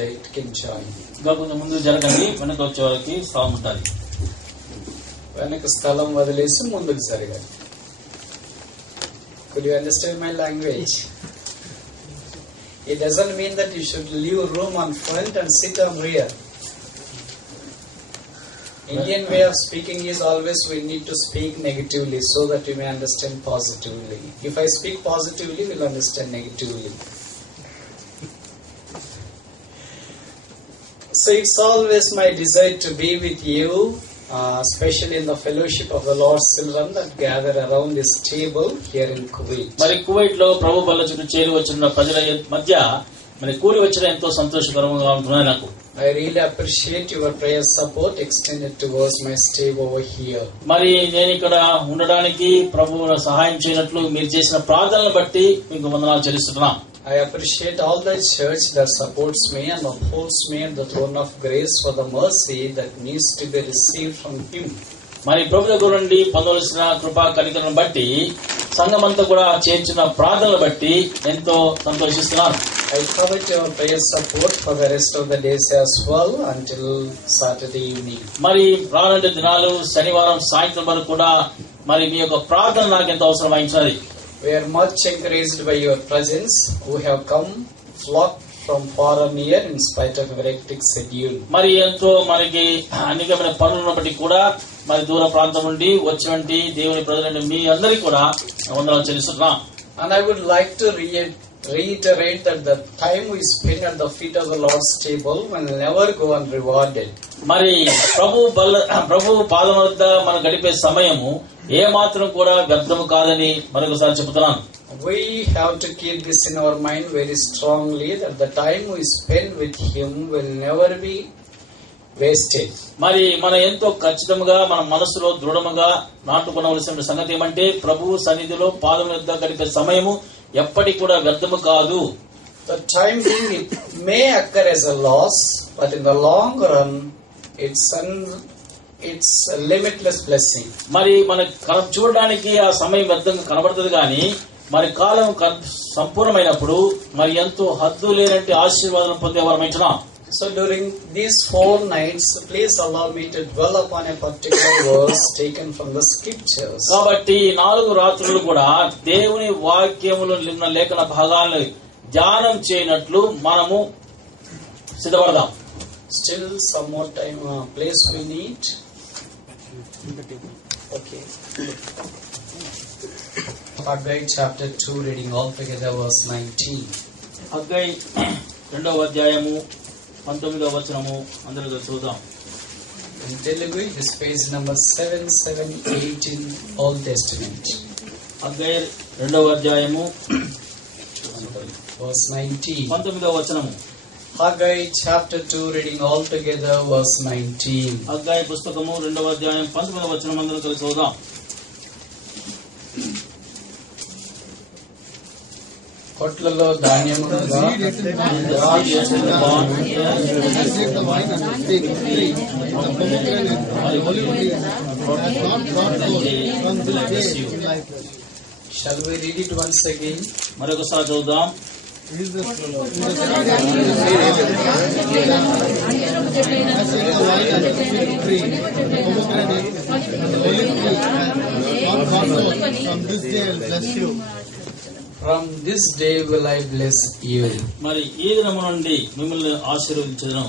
late can join. ఇంకా కొంచెం ముందు జరగండి, వెనక వచ్చే వాళ్ళకి స్థలం ఉండాలి. వెనక స్థలం వదిలేసి ముందుకు జరగాలి. Could you understand my language? It doesn't mean that you should leave room on front and sit on rear. Indian way of speaking is always we need to speak negatively so that you may understand positively. If I speak positively, you will understand negatively. So it's always my desire to be with you, especially in the fellowship of the Lord's children that gather around this table here in Kuwait. మరి Kuwait లో ప్రభు బల్ల చుట్టూ చేరి వచ్చిన ప్రజల మధ్య మరి కూడి వచ్చడం ఎంతో సంతోషకరంగా ఉంటున్నాయి నాకు. I really appreciate your prayer support extended towards my stay over here. మరి నేను ఇక్కడ ఉండడానికి ప్రభు సహాయం చేయనట్లు మీరు చేసిన ప్రార్థనలను బట్టి మీకు వందనాలు చెల్లిస్తున్నాను. I appreciate all the church that supports me and upholds me at the throne of grace for the mercy that needs to be received from Him. మరి ప్రభు దగ్గర నుండి పొందవలసిన కృపా కనికరను బట్టి సంఘమంతా కూడా చేర్చిన ప్రార్థనలు బట్టి ఎంతో సంతోషిస్తున్నాను. I commit your prayer support for the rest of the days as well until Saturday evening. మరి రానున్న దినాలు శనివారం సాయంత్రం వరకు కూడా మరి మీ యొక్క ప్రార్థన నాకు ఎంతో అవసరం అయింది. We are much encouraged by your presence, who have come flocked from far and near in spite of a hectic schedule. మరి ఎంతో మనకి అనేకమైన పనులను బట్టి కూడా మరి దూర ప్రాంతం నుండి వచ్చినటువంటి దేవుని ప్రజలండి మీ అందరికీ కూడా వందనాలు చెల్లిస్తున్నాం. And I would like to reiterate that the time we spend at the feet of the Lord's table will never go unrewarded. మరి ప్రభు పాదం వద్ద మనం గడిపే సమయము ఏ మాత్రం కూడా వ్యర్థము కాదని మరొకసారి చెబుతున్నాను. We have to keep this in our mind very strongly, that the time we spend with Him will never be wasted. మరి మన ఎంతో ఖచ్చితంగా మన మనసులో దృఢముగా నాటుకునవలసిన సంగతి ఏమంటే ప్రభు సన్నిధిలో పాదం వద్ద గడిపే సమయము ఎప్పటికి కూడా వ్యర్థము కాదు. The time being it may occur as a loss, but in the long run it's a limitless blessing. మరి మన చూడడానికి ఆ సమయం వ్యర్థంగా కనబడుతుంది కానీ మరి కాలం సంపూర్ణమైనప్పుడు మరి ఎంతో హద్దు లేనంటి ఆశీర్వాదం పొందేవారమైంటున్నాం. So during these 4 nights, please allow me to dwell upon a particular verse taken from the scriptures. కాబట్టి 4 రాత్రులు కూడా దేవుని వాక్యములో ఉన్న లేఖన భాగాలను ధ్యానం చేయనట్లు మనము సిద్ధపడదాం. Still some more time, place we need. Okay. Haggai chapter 2, reading all together verse 19. Haggai 2వ అధ్యాయము 19వ వచనము అందరూ చూద్దాం. In Telugu, this page number 778 in Old Testament. Haggai 2వ అధ్యాయము verse 19. 19వ వచనము. Haggai chapter 2, reading all together verse 19. Haggai పుస్తకము 2వ అధ్యాయం 19వ వచనం అందరూ కలిసి చూద్దాం. కొట్లలో ధాన్యముగా Shall we read it once again? మరొకసారి చూద్దాం. From this day will I bless you. మరి ఈ దినము నుండి మిమ్మల్ని ఆశీర్వదించుదును.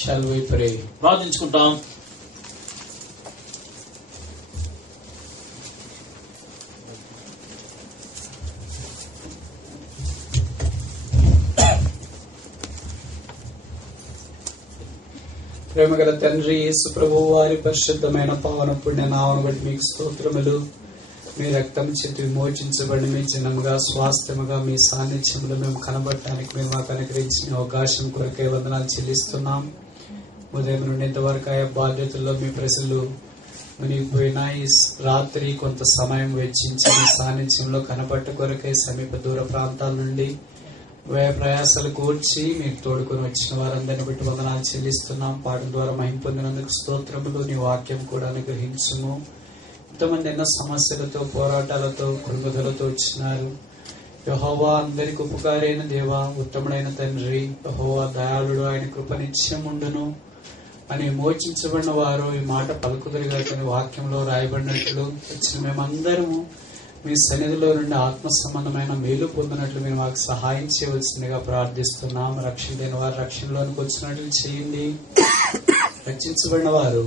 Shall we pray? ప్రార్థించుకుంటాం. ప్రేమగల తండ్రి యేసు ప్రభువు వారి పరిశుద్ధమైన పావన పుణ్య నామమును బట్టి మీకు స్తోత్రములు. మీ రక్తం చేతి విమోచించబడి మీ జనముగా స్వాస్థ్యముగా మీ సాన్నిధ్యంలో మేము కనబడటానికి మీరు మాకు అనుగ్రహించిన అవకాశం కొరకై వందనాలు చెల్లిస్తున్నాం. ఉదయం నుండి ఇంతవరకు ఆయా బాధ్యతల్లో మీ ప్రజలు మునిగిపోయినా ఈ రాత్రి కొంత సమయం వెచ్చించి మీ సాన్నిధ్యంలో కనబట్ట కొరకై సమీప దూర ప్రాంతాల నుండి వ్యయ ప్రయాసాలు కూర్చి మీకు తోడుకొని వచ్చిన వారందరిని బట్టి వందనాలు చెల్లిస్తున్నాం. పాఠం ద్వారా మహిమ పొందినందుకు స్తోత్రములు. నీ వాక్యం కూడా అనుగ్రహించుము. ఎంతోమంది ఎన్నో సమస్యలతో పోరాటాలతో కృంగుదలతో వచ్చినారు. యెహోవా అందరికి ఉపకారైన దేవా, ఉత్తముడైన తండ్రి, యెహోవా దయాళుడు, ఆయన కృప నిత్యముండును అని మోచించబడిన వారు ఈ మాట పలుకుదురుగా కానీ వాక్యంలో రాయబడినట్లు వచ్చిన మేమందరము మీ సన్నిధిలో నుండి ఆత్మ సంబంధమైన మేలు పొందినట్లు మీరు మాకు సహాయం చేయవలసిందిగా ప్రార్థిస్తున్నాం. రక్షణ లేని వారు రక్షణలోనికి వచ్చినట్లు చేయండి. రక్షించబడిన వారు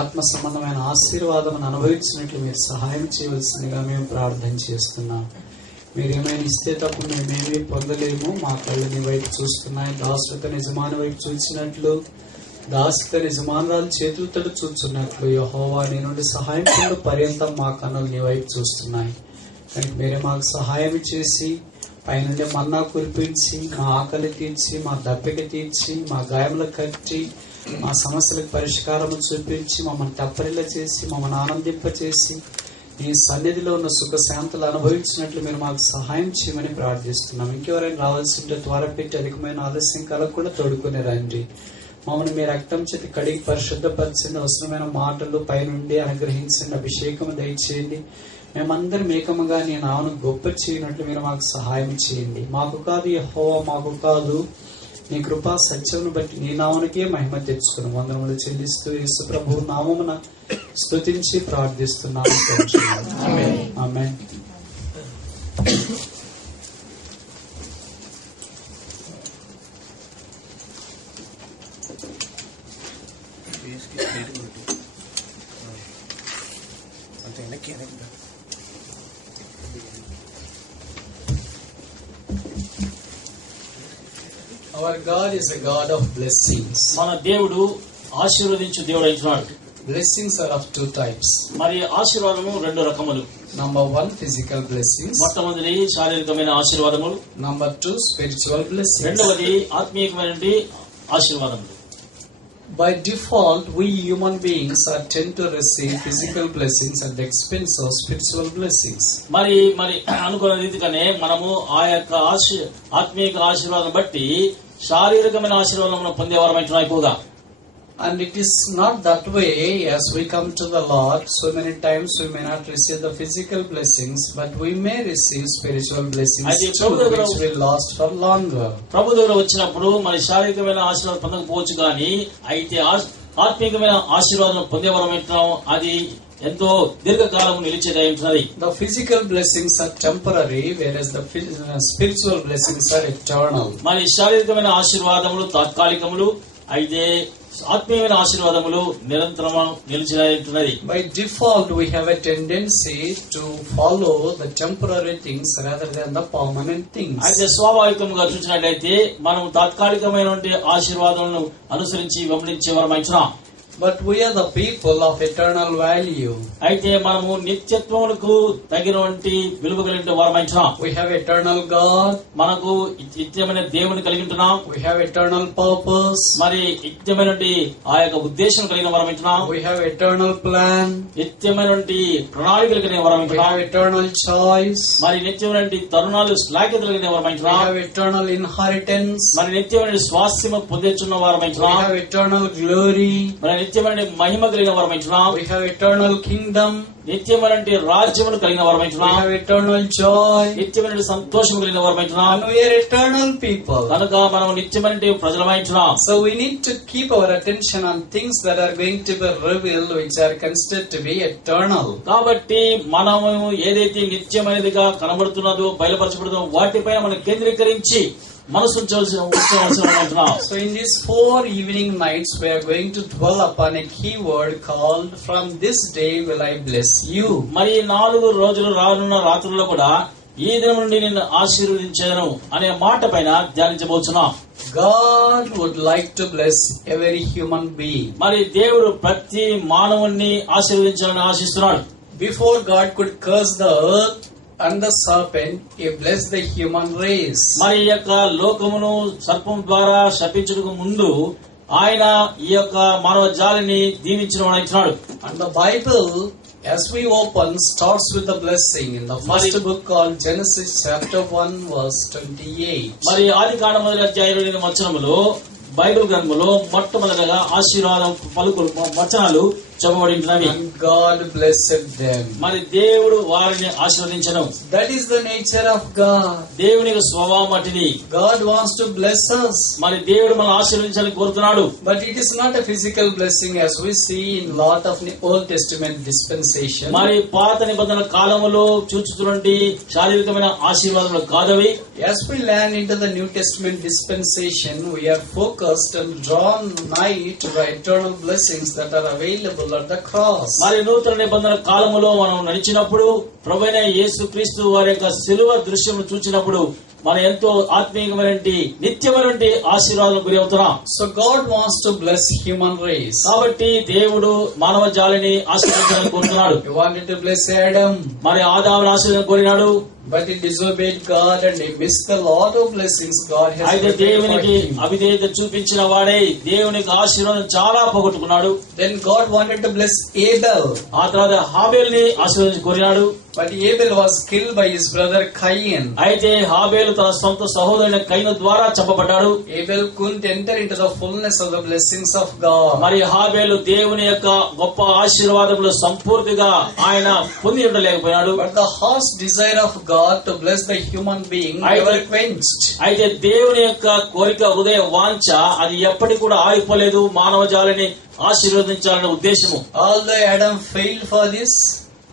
ఆత్మ సంబంధమైన ఆశీర్వాదం అనుభవించినట్లు మీరు సహాయం చేయవలసిందిగా మేము ప్రార్థన చేస్తున్నాం. మీరు ఏమైనా ఇస్తే తప్ప మేమేమీ పొందలేము. మా కళ్ళు నీ వైపు చూస్తున్నాయి. దాసుత యజమాని వైపు చూసినట్లు, దాసుత యజమానురాలు చేతులతో చూస్తున్నట్లు యెహోవా నీ నుండి సహాయం పొందు పర్యంతం మా కన్నులు నీ వైపు చూస్తున్నాయి. కనుక మీరే మాకు సహాయం చేసి పైనుండి మన్నా కురిపించి మా ఆకలి తీర్చి, మా దప్పిక తీర్చి, మా గాయములు కట్టి, మా సమస్యలకు పరిష్కారం చూపించి, మమ్మల్ని తప్పరిల్ల చేసి, మమ్మల్ని ఆనందింపచేసి, నీ సన్నిధిలో ఉన్న సుఖశాంతులు అనుభవించినట్లు మీరు మాకు సహాయం చేయమని ప్రార్థిస్తున్నాం. ఇంకెవరైనా రావాల్సి ఉంటే త్వరపెట్టి అధికమైన ఆలస్యం కలగకుండా తోడుకునే రండి. మమ్మల్ని మీ రక్తం చేతి కడిగి పరిశుద్ధపరచండి. అవసరమైన మాటలు పైనుండి అనుగ్రహించండి. అభిషేకం దయచేయండి. మేమందరం ఏకముగా నీ నామను గొప్ప చేయనట్లు మీరు మాకు సహాయం చేయండి. మాకు కాదు యెహోవా, మాకు కాదు, నీ కృపా సత్యమును బట్టి నీ నామనికే మహిమ తెచ్చుకుని వందనములు చెల్లిస్తూ యేసు ప్రభువు నామమున స్తుతించి ప్రార్థిస్తున్నాము. ఆమేన్. Our God is a God of blessings. మన దేవుడు ఆశీర్వదించు దేవుడు అయినాడు. Blessings are of two types. మరి ఆశీర్వాదము రెండు రకములు. Number one, physical blessings. మొట్టమొదటి శారీరకమైన ఆశీర్వాదములు. Number two, spiritual blessings. రెండవది ఆత్మీయమైన ఆశీర్వాదములు. By default, we human beings are tend to receive physical blessings at the expense of spiritual blessings. మరి అనుకున్న రీతిగానే మనము ఆ యొక్క ఆత్మీయ ఆశీర్వాదం బట్టి శారీరకమైన ఆశీర్వాదం పొందేవారమైనా ఎక్కువగా. And it is not that way. As we come to the Lord, so many times we may not receive the physical blessings, but we may receive spiritual blessings too, which will last for longer. ప్రభు దగ్గర వచ్చినప్పుడు మరి శారీరకమైన ఆశీర్వాదం పొందకపోవచ్చు కానీ అయితే ఆత్మీయమైన ఆశీర్వాదం పొందేవారమైనా అది ఎంతో దీర్ఘకాలం నిలిచేదైనది. The physical blessings are temporary, whereas the spiritual blessings are eternal. మరి శారీరకమైన ఆశీర్వాదములు తాత్కాలికములు, అయితే ఆత్మీయమైన ఆశీర్వాదములు నిరంతరం నిలిచినది. By default, we have a tendency to follow the temporary things rather than the permanent things. అయితే స్వాభావికంగా చూసినట్లయితే మనం తాత్కాలికమైన ఆశీర్వాదాలను అనుసరించి వెంబడించేవారమైనా. But we are the people of eternal value. అయితే మనము నిత్యత్వమునకు తగినటువంటి విలువ కలిగిన వారమైనా. We have eternal God. మనకు నిత్యమైన దేవుని కలిగి ఉంటున్నాం. We have eternal purpose. మరి నిత్యమైనటువంటి ఆ యొక్క ఉద్దేశం కలిగిన వారమైనా. We have eternal plan. నిత్యమైనటువంటి ప్రణాళిక కలిగిన వారమైనా. We have eternal choice. మరి నిత్యమైనటువంటి తరుణాలు శ్లాఘ్యత కలిగిన వారమైనా. We have eternal inheritance. మరి నిత్యమైన స్వాస్థ్యము పొందుచున్న వారమైనా. We have eternal glory. నిత్యమైన మహిమ కలిగిన వారమైనా. We have eternal kingdom. నిత్యమైన రాజ్యమును కలిగిన వారమైనా. We have eternal joy. నిత్యమైన సంతోషం కలిగిన వారమైనా. And we are eternal people. కనుక మనం నిత్యమైన ప్రజలమైనా. So we need to keep our attention on things that are going to be revealed, which are considered to be eternal. కాబట్టి మనము ఏదైతే నిత్యమైనదిగా కనబడుతున్నదో బయలుపరచబడుతుందో వాటిపైన మనం కేంద్రీకరించి మనసు ఉంచవలసిన. So in these 4 evening nights, we are going to dwell upon a key word called "From this day will I bless you." మరి 4 రోజులు రానున్న రాత్రుల్లో కూడా ఈ దినం నుండి నిన్ను ఆశీర్వదించేదను అనే మాట పైన ధ్యానించబోతున్నాం. God would like to bless every human being. మరి దేవుడు ప్రతి మానవుణ్ణి ఆశీర్వదించాలని ఆశిస్తున్నాడు. Before God could curse the earth and the serpent, he blessed the human race. మరి ఈ యొక్క లోకమును సర్పం ద్వారా శపించుటకు ముందు ఆయన ఈ యొక్క మానవ జాలిని దీవించిన వాడు. And the Bible, as we open, starts with the blessing in the first book called Genesis chapter 1 verse 28. మరి ఆదికాండం మొదటి అధ్యాయంలోని వచనములో బైబిల్ గ్రంథములో మొట్టమొదటిగా ఆశీర్వాదం పలుకులు వచనాలు చెప్పబడినవి. And God blessed them. మరి దేవుడు వారిని ఆశీర్వదించను. That is the nature of God. దేవుని స్వభావం అటిది. God wants to bless us. మరి దేవుడు మనం ఆశీర్వదించాలని కోరుతున్నాడు. But it is not a physical blessing as we see in lot of Old Testament dispensation. మరి పాత నిబంధన కాలములో చూచుతున్నటువంటి శారీరకమైన ఆశీర్వాదములు కాదవి. As we land into the New Testament dispensation, we are focused and drawn nigh to the eternal blessings that are available at the cross. మరి నూతన నిబంధన కాలములో మనం నడిచినప్పుడు ప్రభువైన యేసుక్రీస్తు వారి యొక్క శిలువ దృశ్యము చూచినప్పుడు మనం ఎంతో ఆత్మీయమైనటువంటి నిత్యమైనటువంటి ఆశీర్వాదం గురి అవుతున్నాం. So God wants to bless human race. కాబట్టి దేవుడు మానవ జాలిని ఆశీర్వదించాలని కోరుతున్నాడు. He wanted to bless Adam. మరి ఆదామును ఆశీర్వాదం కోరినాడు. But he disobeyed God and he missed the lot of blessings God has అయితే prepared for దేవునికి him. అవిధేయత చూపించిన వాడే దేవునికి ఆశీర్వాదం చాలా పోగొట్టుకున్నాడు. Then God wanted to bless Abel. ఆ తర్వాత హాబేల్ని ఆశీర్వదించి కోరినాడు. But Abel was killed by his brother Cain. అయితే హాబేలు తన సొంత సహోదరుని కయీను ద్వారా చంపబడ్డాడు. Abel couldn't enter into the fullness of the blessings of God. మరి హాబేలు దేవుని యొక్క గొప్ప ఆశీర్వాదములు సంపూర్తిగా ఆయన పొంది ఉండలేకపోయాడు. But the heart's desire of God to bless the human being never quenched. అయితే దేవుని యొక్క కోరిక హృదయ వాంఛ అది ఎప్పటికి కూడా ఆగిపోలేదు. మానవ జాలిని ఆశీర్వదించాలనే ఉద్దేశము. Although Adam failed for this,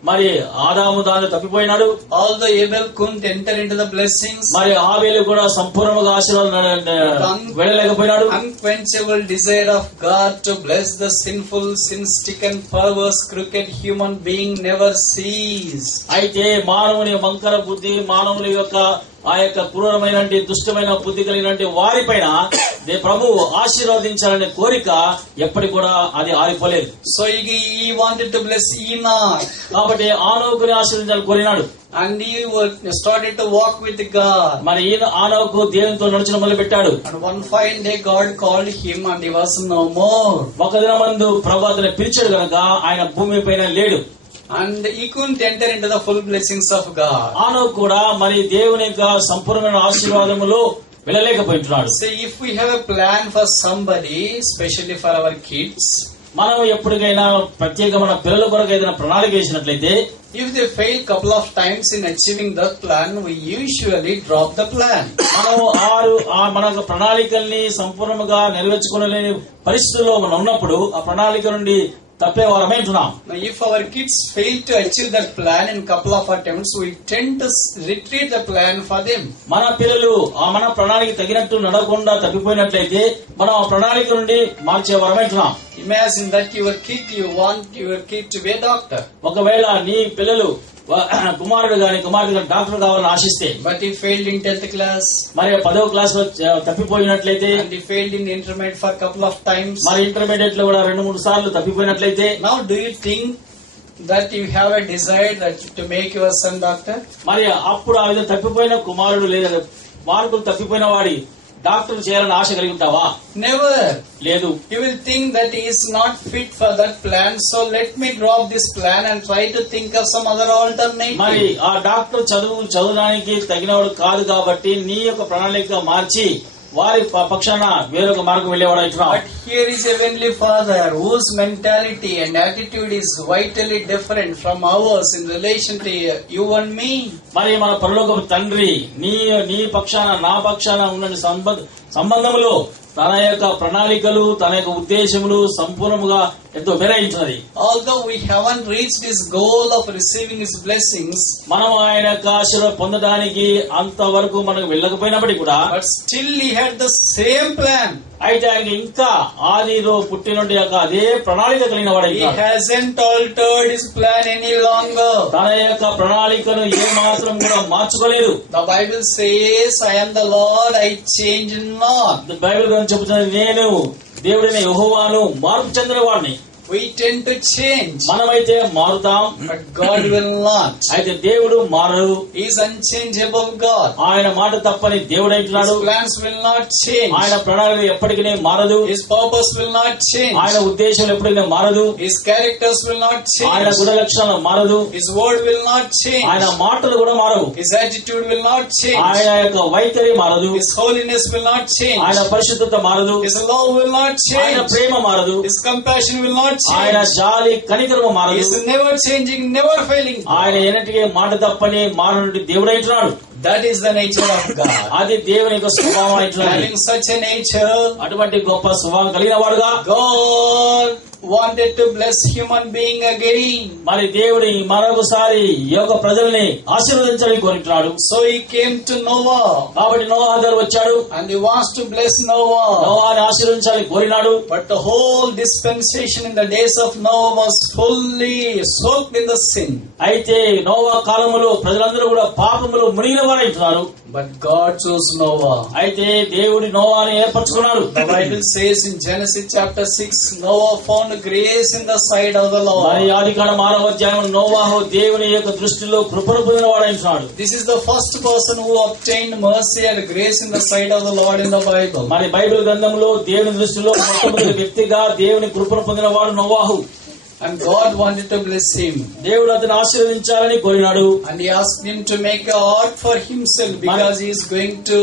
మరి ఆదాము దాన్ని తప్పిపోయినాడు. although Abel couldn't enter into the blessings, మరి హాబేలు కూడా సంపూర్ణంగా ఆశీర్వాదం వెళ్ళలేకపోయినాడు. unquenchable desire of God to bless the sinful, sin-stricken, perverse, crooked human being never ceased. అయితే మానవుని వంకర బుద్ధి, మానవుని యొక్క ఆ యొక్క క్రూరమైన దుష్టమైన బుద్ధి కలిగిన వారిపైన ప్రభువు ఆశీర్వదించాలనే కోరిక ఎప్పటి కూడా అది ఆరిపోలేదు. So he wanted to bless Enoch. కాబట్టి ఆనోకుని ఆశీర్వదించాలని కోరినాడు. And he started to walk with God. మరి ఈయన ఆనోకు దేవునితో నడుచడం మొదలు పెట్టాడు. And one fine day God called him and he was no more. ఒక దినమందు ప్రభువు అతన్ని పిలిచాడు గనక ఆయన భూమి పైన లేడు. And he couldn't enter into the full blessings of God. ఆనోకు కూడా మరి దేవుని యొక్క సంపూర్ణమైన ఆశీర్వాదములో వెళ్ళలేకపోయింటున్నాడు. See, if we have a plan for somebody, especially for our kids, మనం ఎప్పటికైనా ప్రత్యేకమైన పిల్లల కొరకు ఏదైనా ప్రణాళిక వేసినట్లయితే, if they fail couple of times in achieving that plan, we usually drop the plan. మనం మన ప్రణాళికల్ని సంపూర్ణంగా నెరవేర్చుకోలేని పరిస్థితుల్లో మనం ఉన్నప్పుడు ఆ ప్రణాళిక నుండి తప్పే వారమే ఉంటున్నాం. Now, if our kids fail to achieve that plan in couple of attempts, we tend to retreat the plan for them. మన పిల్లలు మన ప్రణాళిక తగినట్టు నడవకుండా తప్పిపోయినట్లయితే మనం ఆ ప్రణాళిక నుండి మార్చే వారమే ఉంటున్నాం. Imagine that you want your kid to be a doctor. ఒకవేళ నీ పిల్లలు కుమారుడు గాని కుమార్తె గాని డాక్టర్ కావాలని ఆశిస్తే, but he failed in 10th class, మరి 10వ క్లాస్ లో తప్పిపోయినట్లయితే, and he failed in intermediate for a couple of times, మరి ఇంటర్మీడియట్ లో కూడా 2-3 సార్లు తప్పిపోయినట్లయితే, now do you think that you have a desire that to make your son doctor? మరి అప్పుడు ఆ విధంగా తప్పిపోయిన కుమారుడు లేదా మార్కులు తప్పిపోయిన వాడి డాక్టర్ చేయాలని ఆశ కలిగి ఉంటావా? Never. లేదు. You will think that he is not fit for that plan, so let me drop this plan and try to think of some other alternative. మరి ఆ డాక్టర్ చదవడానికి తగినవాడు కాదు కాబట్టి నీ యొక్క ప్రణాళిక మార్చి వారి పక్షాన వేరొక మార్గం వెళ్ళేవాడు అంటున్నావు. But here is a Heavenly Father whose mentality and attitude is vitally different from ours in relation to you and me. మరి మన పరలోకపు తండ్రి నీ పక్షాన నా పక్షాన ఉన్న సంబంధములో తన యొక్క ప్రణాళికలు తన యొక్క ఉద్దేశములు సంపూర్ణముగా ఎంతో వేరైంటున్నది. Although we haven't reached his goal of receiving his blessings, మనం ఆయన యొక్క ఆశీర్వాదం పొందడానికి అంతవరకు మనకు వెళ్ళకపోయినప్పటికీ కూడా, but still he had the same plan. అయితే ఆయన ఇంకా ఆదిలో పుట్టినటువంటి యొక్క అదే ప్రణాళిక కలిగిన వాడు. He hasn't altered his plan any longer. తన యొక్క ప్రణాళికను ఏ మాత్రం కూడా మార్చుకోలేదు. The Bible says, I am the Lord, I change not. Bible గ్రంథం చెబుతున్నది, నేను దేవుడైన యెహోవాను, మార్పు చెందిన వాడిని. We tend to change, మనమైతే మారుతాం, but God will not. అయితే దేవుడు మారడు. He is unchangeable God. ఆయన మాట తప్పని దేవుడు అంటున్నాడు. His plans will not change. ఆయన ప్రణాళిక ఎప్పటికీ మారదు. His purpose will not change. ఆయన ఉద్దేశం ఎప్పటికీ మారదు. His characters will not ఆయన change. గుణ లక్షణాలు మారదు. His word will not change. ఆయన మాటలు కూడా మారవు. His attitude will not change. ఆయన యొక్క వైఖరి మారదు. His holiness will not change. ఆయన పరిశుద్ధత మారదు. His love will not ఆయన change. ప్రేమ మారదు. His compassion will not ఆయన change. జాలి కనికరము He మారదు. is never changing, never failing. ఆయన ఎన్నటికీ మాట తప్పని మారనుడి దేవుడైంటున్నాడు. That is the nature of God. అది దేవుని యొక్క స్వభావం అయినది. Having such a nature, అటువంటి గొప్ప స్వభావం కలిగిన వాడుగా God wanted to bless human being again. మరి దేవుడి మరొకసారి ఈ యొక్క ప్రజల్ని ఆశీర్వదించాలని కోరుతున్నాడు. So he came to Noah కాబట్టి నోవహు దగ్గర వచ్చాడు. and he wants to bless Noah. నోవాని ఆశీర్వదించాలని కోరినాడు. But the whole dispensation in the days of Noah was fully soaked in the sin. అయితే నోవా కాలములో ప్రజలందరూ కూడా పాపములో మునిగిన వారైతున్నారు. But God chose Noah. అయితే దేవుడి నోవాని ఏర్పరచుకున్నాడు. The Bible says in Genesis chapter 6, Noah found grace in the sight of the మరి Lord. ఆదికాండం 6వ అధ్యాయం నోవాహు దేవుని యొక్క దృష్టిలో కృపను పొందిన వాడైనాడు. This is the first person who obtained mercy and grace in the sight of the Lord in the Bible. మరి Bible గ్రంథంలో దేవుని దృష్టిలో మొట్టమొదటి వ్యక్తిగా దేవుని కృపను పొందిన వాడు నోవాహు. And God wanted to bless him. దేవుడు అతను ఆశీర్వదించాలని కోరినాడు. And he asked him to make an ark for himself because he is going to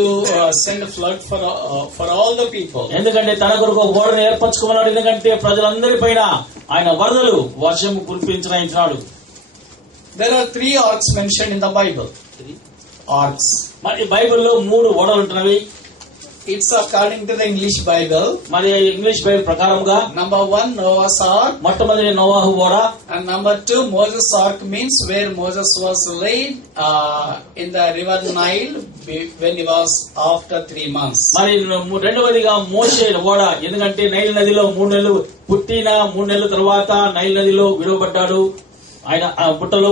send a flood for all the people. ఎందుకంటే తన కొరకు ఒక ఓడను ఏర్పరచుకున్నాడు. ఎందుకంటే ప్రజలందరి పైన ఆయన వరదలు వర్షం కురిపించనాడు. There are 3 arks mentioned in the Bible. Arks. మరి బైబిల్లో 3 ఓడలు ఉంటున్నవి. It's according to the English Bible. మరి ఇంగ్లీష్ బైబిల్ ప్రకారంగా Number 1, Noah's Ark. మొట్టమొదటి నోవాహు ఓడ. And number 2, Moses' Ark means where Moses was laid in the river Nile when he was after 3 months. మరి రెండవదిగా మోషే ఓడ. ఎందుకంటే నైల్ నదిలో 3 నెలలు పుట్టిన 3 నెలల తర్వాత నైల్ నదిలో విడవబడ్డాడు ఆయన పుట్టలో.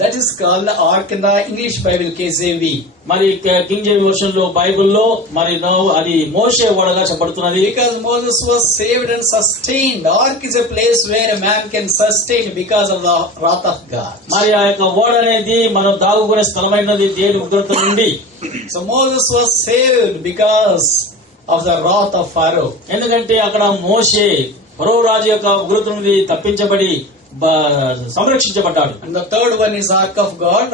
That is called the Ark in the English Bible, KJV. మరి కింగ్ జేమ్స్ వర్షన్ లో బైబిల్లో మరి అది మోషే ఓడగా చెప్పబడుతున్నది. Because Moses was saved and sustained. Ark is a place where a man can sustain because of the wrath of God. మరి ఆ యొక్క ఓడ అనేది మనం దాగుకునే స్థలమైనది దేవుని ఉగ్రత నుండి. So Moses was saved because of the wrath of Pharaoh. ఎందుకంటే అక్కడ మోషే ఫరో రాజు యొక్క ఉగ్రత నుండి తప్పించబడి సంరక్షించబడ్డాడు. And the third one is Ark of God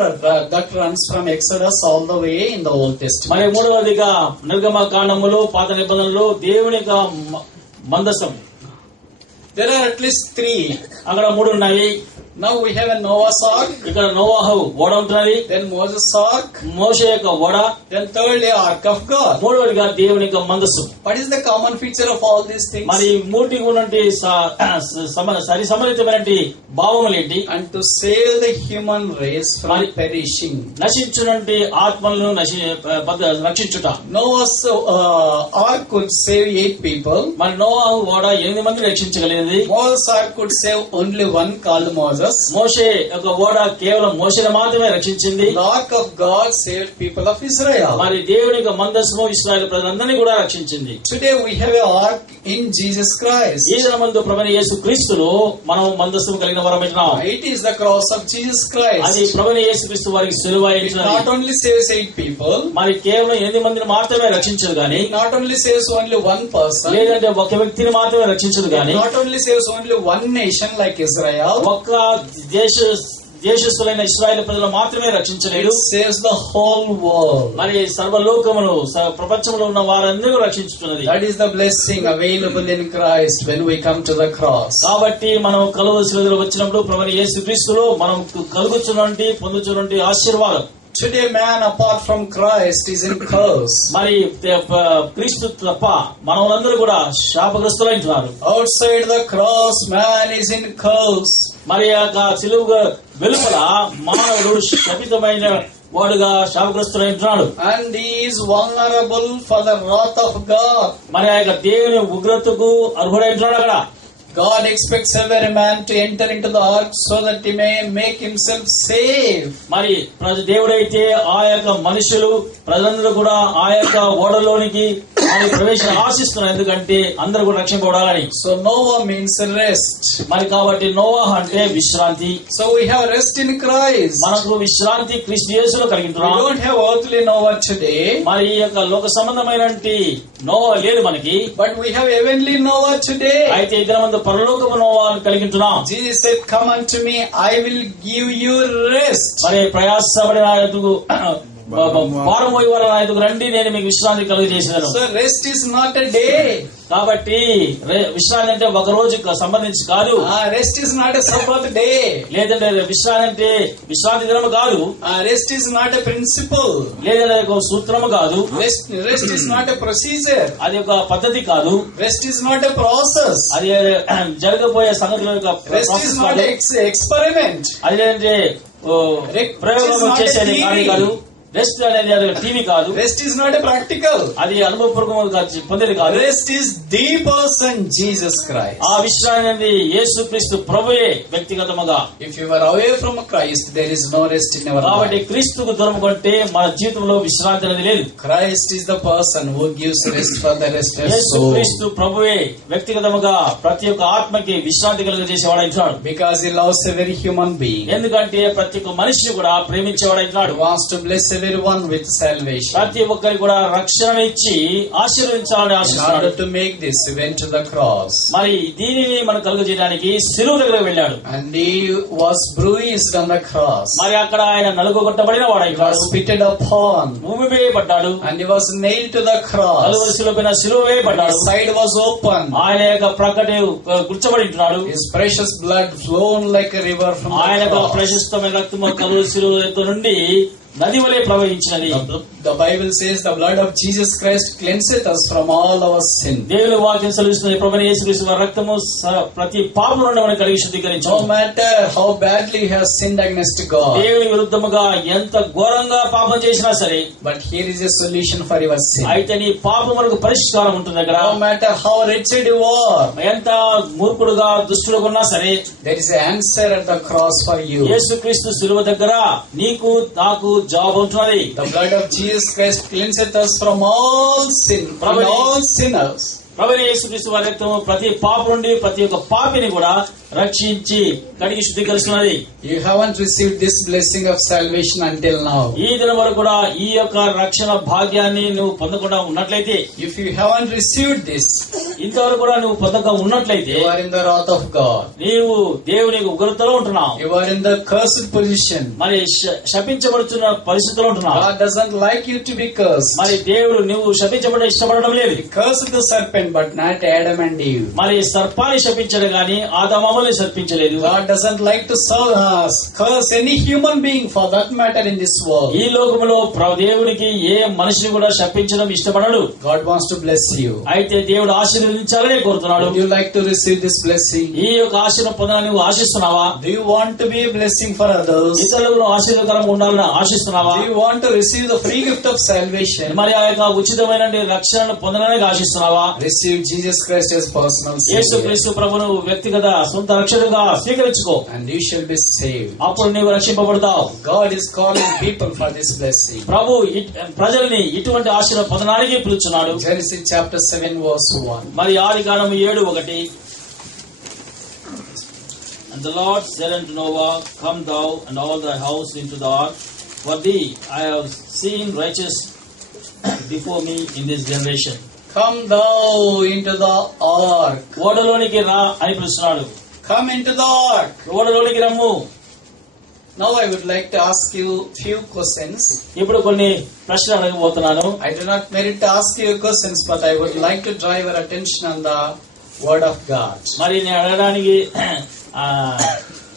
that runs from Exodus all the way in the Old Testament. మరి మూడవదిగా నిర్గమ కాండములో పాత నిబంధనలో దేవుని యొక్క మందసం. There are at least 3. అక్కడ 3 ఉన్నాయి. Now we have a Noah's Ark, ఇక్కడ నోవాహు ఓడ ఉంటున్నది. then Moses' Ark, మోషే యొక్క ఓడ. then thirdly Ark of God. మూడవదిగా దేవుని యొక్క మందసం. What is the common feature of all these things? మరి మూటికి ఉన్నటువంటి సరిసమరితమైనటువంటి భావములు ఏంటి? And to save the human race from perishing. నశించునంటి ఆత్మలను రక్షించుట. Noah's Ark could save 8 people. మరి నోవాహు ఓడ 8 మందిని రక్షించగలిగినది. Moses' Ark could save only one called Moses. మోషే యొక్క ఓడ కేవలం మోషేను మాత్రమే రక్షించింది. The Ark of God saved people of Israel. మరి దేవుని యొక్క మందస్సు ఇశ్రాయేలు ప్రజలందరినీ కూడా రక్షించింది. Today we have an ark in Jesus Christ. ఈ దినమందు ప్రభువైన యేసు క్రీస్తులో మనం మందస్సు కలిగిన వారమైనాం. It is the cross of Jesus Christ. అది ప్రభువైన యేసు క్రీస్తు వారికి సిలువ It అయినది. not only saves 8 people. మరి కేవలం 8 మందిని మాత్రమే రక్షించదు గాని, It not only saves only one person. లేదంటే ఒక వ్యక్తిని మాత్రమే రక్షించదు గాని, Not only saves only one nation like Israel. ఒక్క దేశస్థులైన ఇశ్రాయేలు ప్రజలు మాత్రమే రక్షించలేదు. It saves the whole world. మరి సర్వలోకమును ప్రపంచంలో ఉన్న వారందరూ రక్షించుతున్నది. That is the blessing available in Christ when we come to the cross. కాబట్టి మనం కలువసిలో వచ్చినప్పుడు ప్రభువైన యేసు క్రీస్తులో మనం కలుగుచున్నటువంటి పొందుచున్నటువంటి ఆశీర్వాదం. Today man apart from Christ is in curse. మరి క్రీస్తు తప్ప మనమందరూ కూడా శాపగ్రస్తులైంటున్నారు. Outside the cross man is in curse. మరి ఆ సిలువ వెలుపల మానవుడు శపితమైన వాడుగా శాపగ్రస్తులైంటున్నాడు. And he is vulnerable for the wrath of God. మరి ఆ యొక్క దేవుని ఉగ్రతకు అర్హుడైంటున్నాడు. అక్కడ God expects every man to enter into the ark so that he may make himself safe. మరి దేవుడైతే ఆ యొక్క మనుషులు ప్రజలందరూ కూడా ఆ యొక్క ఓడలోనికి ప్రవేశం ఆశిస్తున్నారు. ఎందుకంటే అందరూ కూడా రక్షింపబడాలని. So Noah means rest. మరి కాబట్టి నోవాహు అంటే విశ్రాంతి. So we have rest in Christ. మనకు విశ్రాంతి క్రీస్తు యేసులో We కలిగింటున్నాం. don't have earthly Noah today. మరి ఈ యొక్క లోక సంబంధమైనటువంటి నోవా లేదు మనకి. But we have heavenly Noah today. అయితే ఇద్దరు మంది పరలోకపు నోవాను కలిగింటున్నాం. Jesus said, "Come unto me, I will give you rest." మరి ప్రయాసపడిన భారం మోయి వాళ్ళ నాయకుడు రండి, నేను మీకు విశ్రాంతి కలుగజేసాను. So rest is not a day. కాబట్టి విశ్రాంతి అంటే ఒక రోజుకు సంబంధించి కాదు. Rest is not a Sabbath day. లేదంటే విశ్రాంతి అంటే విశ్రాంతి దినము కాదు. Rest is not a principle. లేదంటే ఒక సూత్రము కాదు. Rest is not a procedure. అది ఒక పద్ధతి కాదు. Rest is not a process. అది జరగబోయే సంగతుల యొక్క Rest is not an experiment. అది అంటే ప్రయోగం చేసేది కాదు. రెస్ట్ అనేది అది టీవీ కాదు. Rest is not a practical. అది అనుభవపూర్వకంగా పొందేది కాదు. Rest is the person Jesus Christ. ఆ విశ్రాంతి అనేది యేసుక్రీస్తు ప్రభువే వ్యక్తిగతముగా. If you are away from Christ, there is no rest in our కాబట్టి life. క్రీస్తుకు దూరం కొంటే మన జీవితంలో విశ్రాంతి అనేది లేదు. Christ is the person who gives rest for the restless soul. యేసుక్రీస్తు ప్రభువే వ్యక్తిగతముగా ప్రతి ఒక్క ఆత్మకి విశ్రాంతి కలుగజేసేవాడైనాడు. Because he loves every human being. ఎందుకంటే ప్రతి ఒక్క మనిషిని కూడా ప్రేమించేవాడైనాడు. He wants to bless everyone with salvation. ప్రతి ఒక్కరికి కూడా రక్షణ ఇచ్చి ఆశీర్వదించాలని In ఆశిస్తున్నాడు. order to make this, he went to the cross. మరి దీనిని మనం కలుగజేయడానికి శిలువ దగ్గర వెళ్ళాడు. And he was bruised on the cross. మరి అక్కడ ఆయన నలుగొట్టబడిన He వాడైనాడు. was spitted upon. భూమి వేయబడ్డాడు. And he was nailed to the cross. నలుగురు శిలువపైన శిలువ వేయబడ్డాడు. His side was open. ఆయన యొక్క ప్రక్కటి గుర్చబడి ఉంటున్నాడు. His precious blood flown like a river from ఆయన the యొక్క cross. ప్రశస్తమైన రక్తము కలువ శిలువ నుండి నది వలె ప్రవహించినది. The Bible says the blood of Jesus Christ cleanseth us from all our sin. దేవుని వాక్యం సెలవిస్తున్నది, ప్రభువైన యేసుక్రీస్తు వారి రక్తము ప్రతి పాపం నుండి మనల్ని కడిగి శుద్ధీకరించును. No matter how badly he has sinned against God. దేవుని విరుద్ధముగా ఎంత ఘోరంగా పాపం చేసినా సరే, But here is a solution for your sin. అయితే నీ పాపములకు పరిష్కారం ఉంటుంది అక్కడ. No matter how wretched you are, ఎంత మూర్ఖుడుగా దుష్టుడుగా ఉన్నా సరే, there is an answer at the cross for you. యేసుక్రీస్తు శిలువ దగ్గర నీకు నాకు జాబ్ ఉంటున్నది. The blood of Jesus Christ cleanseth us from all sin, from all sinners. ప్రభువైన యేసుక్రీస్తు వారి రక్తము ప్రతి పాపం నుండి ప్రతి ఒక్క పాపిని కూడా రక్షించి కడిగి శుద్ధీకరిస్తున్నది. You haven't received this blessing of salvation until now. ఈ దినం వరకు కూడా ఈ యొక్క రక్షణ భాగ్యాన్ని నువ్వు పొందకుండా ఉన్నట్లయితే, If you haven't received this, ఇంతవరకు కూడా నువ్వు పొందక ఉన్నట్లయితే, you are in the wrath of God. నీవు దేవుని ఉగ్రతలో ఉంటున్నావు. You are in the cursed position. మరి శపించబడుతున్న పరిస్థితిలో ఉంటున్నావు. God doesn't like you to be cursed. మరి దేవుడు నువ్వు శపించబడ ఇష్టపడడం లేదు. He cursed the serpent, but not Adam and Eve. మరి సర్పాన్ని శపించడు గాని ఆదామవ్వల్ని శపించలేదు. God doesn't like to curse any human being for that matter in this world. ఈ లోకములో దేవునికి ఏ మనిషిని కూడా శపించడం ఇష్టపడడు. God wants to bless you. అయితే దేవుడు ఆశీర్వదించాలని కోరుతున్నాడు. Would you like to receive this blessing? ఈ యొక్క ఆశీర్వాదం పొందాలని నువ్వు ఆశిస్తున్నావా? Do you want to be a blessing for others? ఇతరులకు ఆశీర్వాదకరంగా ఉండాలని ఆశిస్తున్నావా? Do you want to receive the free gift of salvation? మరి ఆ యొక్క ఉచితమైన రక్షణను పొందడానికి ఆశిస్తున్నావా? Receive Jesus Christ as personal Savior. యేసుక్రీస్తు ప్రభువును వ్యక్తిగత సొంత రక్షకుడిగా స్వీకరించుకో. And you shall be saved. అప్పుడు నీవు రక్షింపబడతావు. God is calling people for this blessing. ప్రభు ప్రజల్ని ఇటువంటి ఆశీర్వాదం పొందడానికి పిలుచున్నాడు. Genesis chapter 7 verse 1. మరి ఆదికాండము 7:1. And the Lord said unto Noah, Come thou and all thy house into the ark, for thee I have seen righteous before me in this generation. Come thou into the ark. ఓడలోనికి రా అని పిలుస్తున్నాడు. Come into the ark. ఓడలోనికి rum. Now I would like to ask you few questions. ఇప్పుడు కొన్ని ప్రశ్నలు అడగబోతున్నాను. I do not merit to ask you questions, but I would like to draw your attention on the word of God. మరి నేను అడగడానికి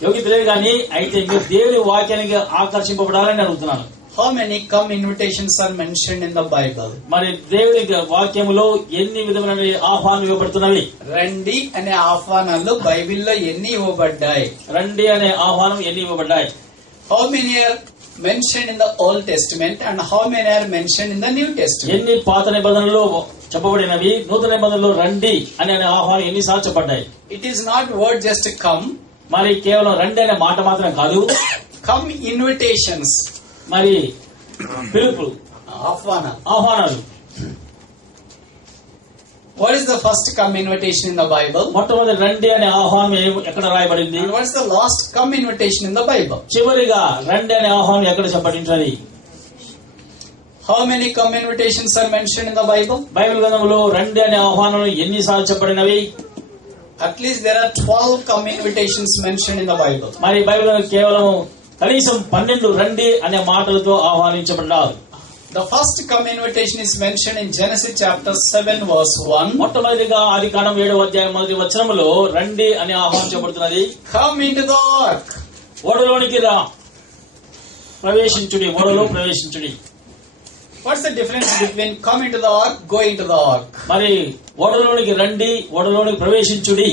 యోగ్యత లేదు కానీ అయితే మీరు దేవుని వాక్యానికి ఆకర్షింపబడాలని అడుగుతున్నాను. How many come invitations are mentioned in the Bible? మరి దేవుని వాక్యములో ఎన్ని విధమైన ఆహ్వానం ఇవ్వబడుతున్నవి? రండి అనే ఆహ్వానాలు బైబిల్లో ఎన్ని ఇవ్వబడ్డాయి? రండి అనే ఆహ్వానం ఎన్ని ఇవ్వబడ్డాయి? How many are mentioned in the Old Testament and how many are mentioned in the New Testament? ఎన్ని పాత నిబంధనలో చెప్పబడినవి, నూతన నిబంధనలో రండి అనే ఆహ్వానం ఎన్నిసార్లు చెప్పబడ్డాయి? It is not word just come. మరి కేవలం రండి అనే మాట మాత్రం కాదు. Come invitations. మరి పిలుపులు, ఆహ్వానాలు. What is the first come invitation in the Bible? మొట్టమొదటి రండి అనే ఆహ్వానం ఎక్కడ రాయబడింది? And what is the last come invitation in the Bible? చివరిగా రండి అనే ఆహ్వానం ఎక్కడ చెప్పబడింది? How many come invitations are mentioned in the Bible? Bible గ్రంథంలో రండి అనే ఆహ్వానం ఎన్నిసార్లు చెప్పబడినవి? At least there are 12 come invitations mentioned in the Bible. మరి బైబిల్ కేవలం కనీసం 12 రండి అనే మాటలతో ఆహ్వానించబడ్డారు. The first come invitation is mentioned in Genesis chapter 7 verse 1. మొట్టమొదటిగా ఆదికాండం 7వ అధ్యాయం మొదటి వచనములో రండి అని ఆహ్వానించబడుతున్నది. Come into the ark. ఓడలోనికి రా, ప్రవేశించుడి, ఓడలో ప్రవేశించుడి. What's the difference between come into the ark, go into the ark? మరి ఓడలోనికి రండి, ఓడలోనికి ప్రవేశించుడి.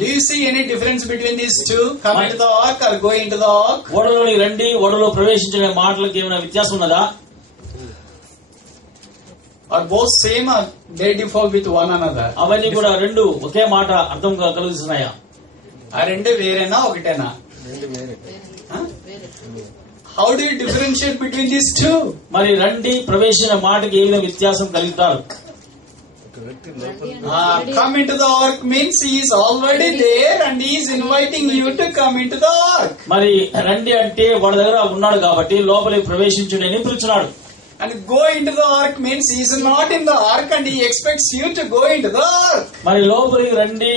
Do you see any difference between these two? Come into the ark or go into the ark? ఓడలోనికి రండి, ఓడలో ప్రవేశించే మాటలకు ఏమైనా వ్యత్యాసం ఉన్నదా? Or both same or they differ with one another? అవన్నీ కూడా రెండు ఒకే మాట అర్థం కలుగుతున్నాయా? ఆ రెండు వేరేనా ఒకటేనా? How do you differentiate between these two? మరి రండి ప్రవేశించిన మాటకి ఏమైనా వ్యత్యాసం కలుగుతారు? Come into the ark means he is already there and he is inviting you to come into the ark. మరి రండి అంటే వాడి దగ్గర ఉన్నాడు కాబట్టి లోపలికి ప్రవేశించుడి అని పిలుచున్నాడు. And go into the ark means he is not in the ark and he expects you to go into the ark. మరి లోపలికి రండి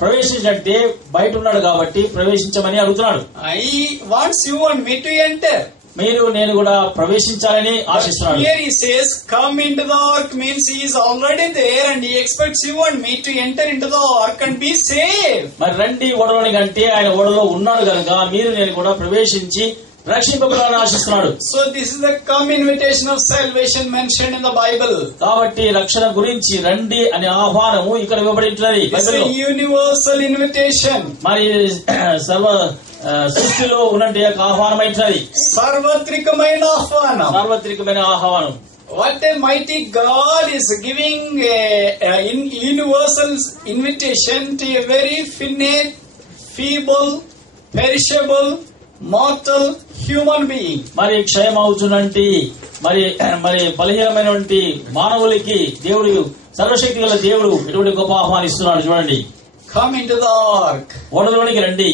ప్రవేశించంటే బయట ఉన్నాడు కాబట్టి ప్రవేశించమని అడుగుతున్నాడు. He wants you and me to enter. మీరు నేను కూడా ప్రవేశించాలని ఆశిస్తున్నాడు. Here he says come into the ark means he is already there and he expects you and me to enter into the ark and be saved. మరి రండి ఓడలోనికి అంటే ఆయన ఓడలో ఉన్నాడు కనుక మీరు నేను కూడా ప్రవేశించి రక్షింపబడాలని ఆశిస్తున్నాడు. So this is the come invitation of salvation mentioned in the Bible. కాబట్టి రక్షణ గురించి రండి అనే ఆహ్వానము ఇక్కడ ఇవ్వబడి ఉన్నది బైబిల్లో. It's a universal invitation. మరి సర్వ సృష్టిలో ఉన్నట్టు ఆహ్వానమైనది, సార్వత్రికమైన ఆహ్వానం. సార్వత్రికమైన ఆహ్వానం. What a mighty God is giving a universal invitation to a very finite, feeble, perishable, mortal human being. మరి క్షయమవుతున్నటి మరి బలహీనమైనటువంటి మానవులకి దేవుడు, సర్వశక్తి గల దేవుడు ఎటువంటి గొప్ప ఆహ్వానిస్తున్నాడు చూడండి. Come into the ark. ఓడలోనికి రండి.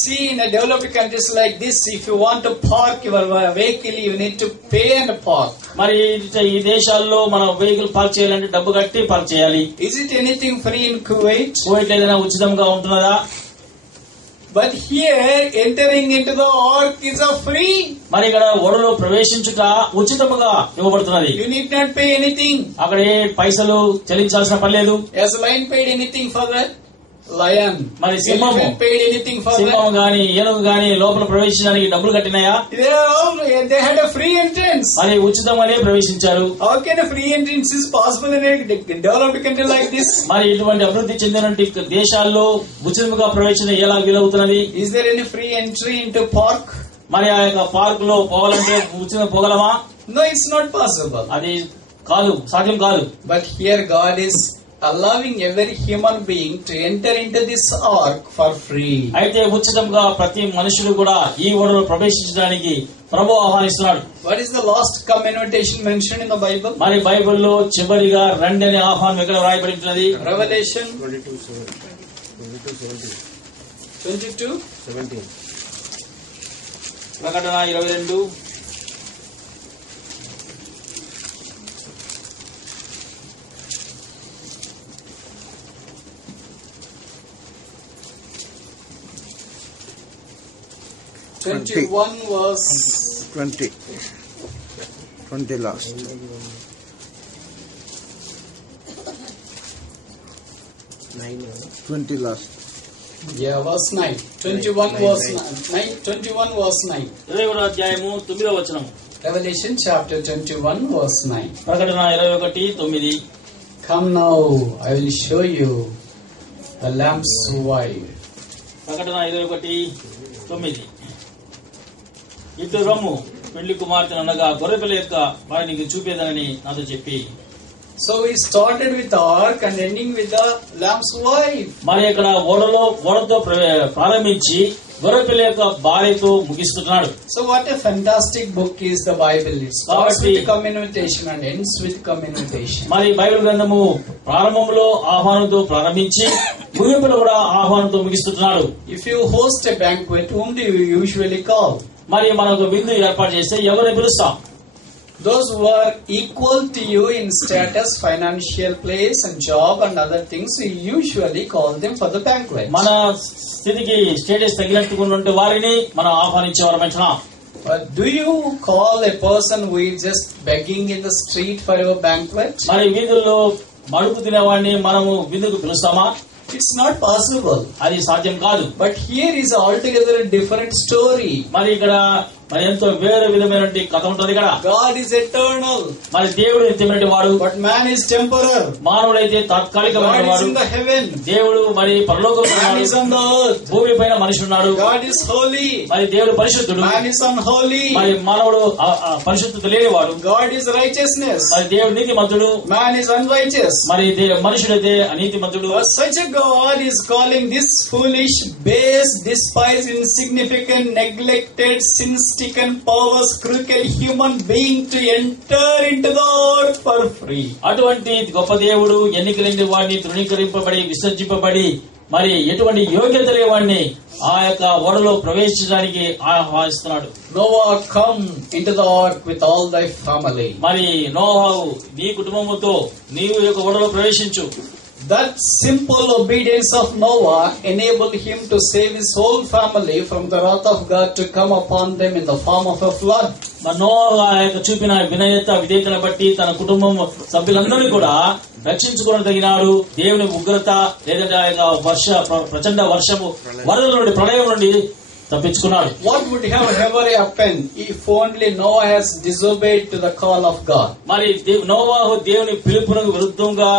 See, in a developed countries like this, if you want to park your vehicle, you need to pay and park. మరి ఈ దేశాల్లో మనం వెహికల్ పార్క్ చేయాలంటే డబ్బు కట్టి పార్క్ చేయాలి. Is it anything free in Kuwait? Kuwait ఏదైనా ఉచితంగా ఉంటున్నదా? But here, entering into the ark is a free. మరి ఇక్కడ ఓడలో ప్రవేశించుట ఉచితముగా ఇవ్వబడుతున్నది. You need not pay anything. అక్కడ ఏ పైసలు చెల్లించాల్సిన పని లేదు. Has lion paid anything for that? Lion. మరి సింహము paid anything for సింహం that? గాని ఏనుగు గాని లోపల ప్రవేశించడానికి డబ్బులు కట్టినాయా? They had a free entrance. మరి ఉచితంగానే ప్రవేశించారు. How can a free entrance is possible in a developed country like this? మరి ఇటువంటి అభివృద్ధి చెందినటువంటి దేశాల్లో ఉచితంగా ప్రవేశించడం ఎలా వీలవుతున్నది? Is there any free entry into park? మరి ఆ యొక్క పార్క్ లో పోవాలంటే ఉచితంగా పోగలమా? No, it's not possible. అది కాదు, సాధ్యం కాదు. But here God is allowing every human being to enter into this ark for free. అయితే ఉచితంగా ప్రతి మనుషుడు కూడా ఈ ఓడలో ప్రవేశించడానికి ప్రభువు ఆహ్వానిస్తున్నాడు. What is the last come invitation mentioned in the Bible? మరి బైబిల్లో చివరిగా రండి అనే ఆహ్వానం ఎక్కడ రాయబడి ఉన్నది? Revelation 22:17. ప్రకటన 22. verse 20 last. 20 last. Yeah, verse 9. 21 verse 9. 21 verse 9. 21వ అధ్యాయము 9వ వచనం. Revelation chapter 21 verse 9. ప్రకటన 21:9. Come now, I will show you the Lamb's wife. ప్రకటన 21:9. ఇటు రమ్ము, పెళ్లి కుమార్తెను అనగా గొర్రెపిల్ల యొక్క వారికి చూపేదనని నాతో చెప్పి. So we started with the ark and ending with the Lamb's wife. మరి ఇక్కడ ఓడతో ప్రారంభించి గొర్రెపిల్ల యొక్క భార్యతో ముగిస్తున్నాడు. So what a fantastic book is the Bible. It starts with come invitation and ends with come invitation. మరి బైబిల్ గ్రంథము ప్రారంభంలో ఆహ్వానంతో ప్రారంభించి ముగింపులో కూడా ఆహ్వానంతో ముగిస్తున్నాడు. If you host a banquet, whom do you usually call? మరి మనకు విందు ఏర్పాటు చేస్తే ఎవరిని పిలుస్తాం? Those who are equal to you in status, financial place and job and other things, we usually call them for the banquet. మన స్థితికి status తగినట్టుగా వారిని మనం ఆహ్వానించేవారమంటున్నాం. Do you call a person who is just begging in the street for your banquet? మరి వీధుల్లో మడుపు తినేవాడిని మనము విందుకు పిలుస్తామా? It's not possible. అది సాధ్యం కాదు. But here is altogether a different story. మరి ఇక్కడ మరి ఎంతో వేరే విధమైన కథ ఉంటుంది ఇక్కడ. God is eternal. మరి దేవుడు నిత్యమైన వాడు. But man is temporal. మానవుడైతే తాత్కాలికమైన God వాడు. is in the heaven. దేవుడు మరి పరలోకంలో Man ఉన్నాడు. is on the earth. భూమి పైన మనిషి ఉన్నాడు. God is holy. మరి దేవుడు పరిశుద్ధుడు. Man is unholy. మరి మానవుడు పరిశుద్ధత లేనివాడు. God is righteousness. మరి దేవుడు నీతిమంతుడు. Man is unrighteous. మరి మనుషుడైతే అనీతిమంతుడు. But such a God is calling this foolish, base, despised, insignificant, neglected, sin-stricken, perverse, crooked human being to enter into the earth for free. అటువంటి గొప్ప దేవుడు ఎన్నికలేని వాడిని తృణీకరింపబడి విసర్జింపబడి మరి ఎటువంటి యోగ్యత లేవాడిని ఆ యొక్క ఓడలో ప్రవేశించడానికి ఆహ్వానిస్తున్నాడు. Noah, come into the ark with all thy family. మరి నోవాహు నీ కుటుంబముతో నీవు ఈ యొక్క ఓడలో ప్రవేశించు. That simple obedience of Noah enabled him to save his whole family from the wrath of God to come upon them in the form of a flood. మరి Noah యొక్క చూపిన వినయత విధేయతను బట్టి తన కుటుంబం సభ్యులందరినీ కూడా రక్షించుకోదగినాడు. దేవుని ఉగ్రత లేదంటే ఆ యొక్క ప్రచండ వర్షము వరదల నుండి ప్రళయం నుండి తప్పించుకున్నాడు. What would have ever happened if only Noah has disobeyed to the call of God? మరి నోవాహు దేవుని పిలుపునకు విరుద్ధంగా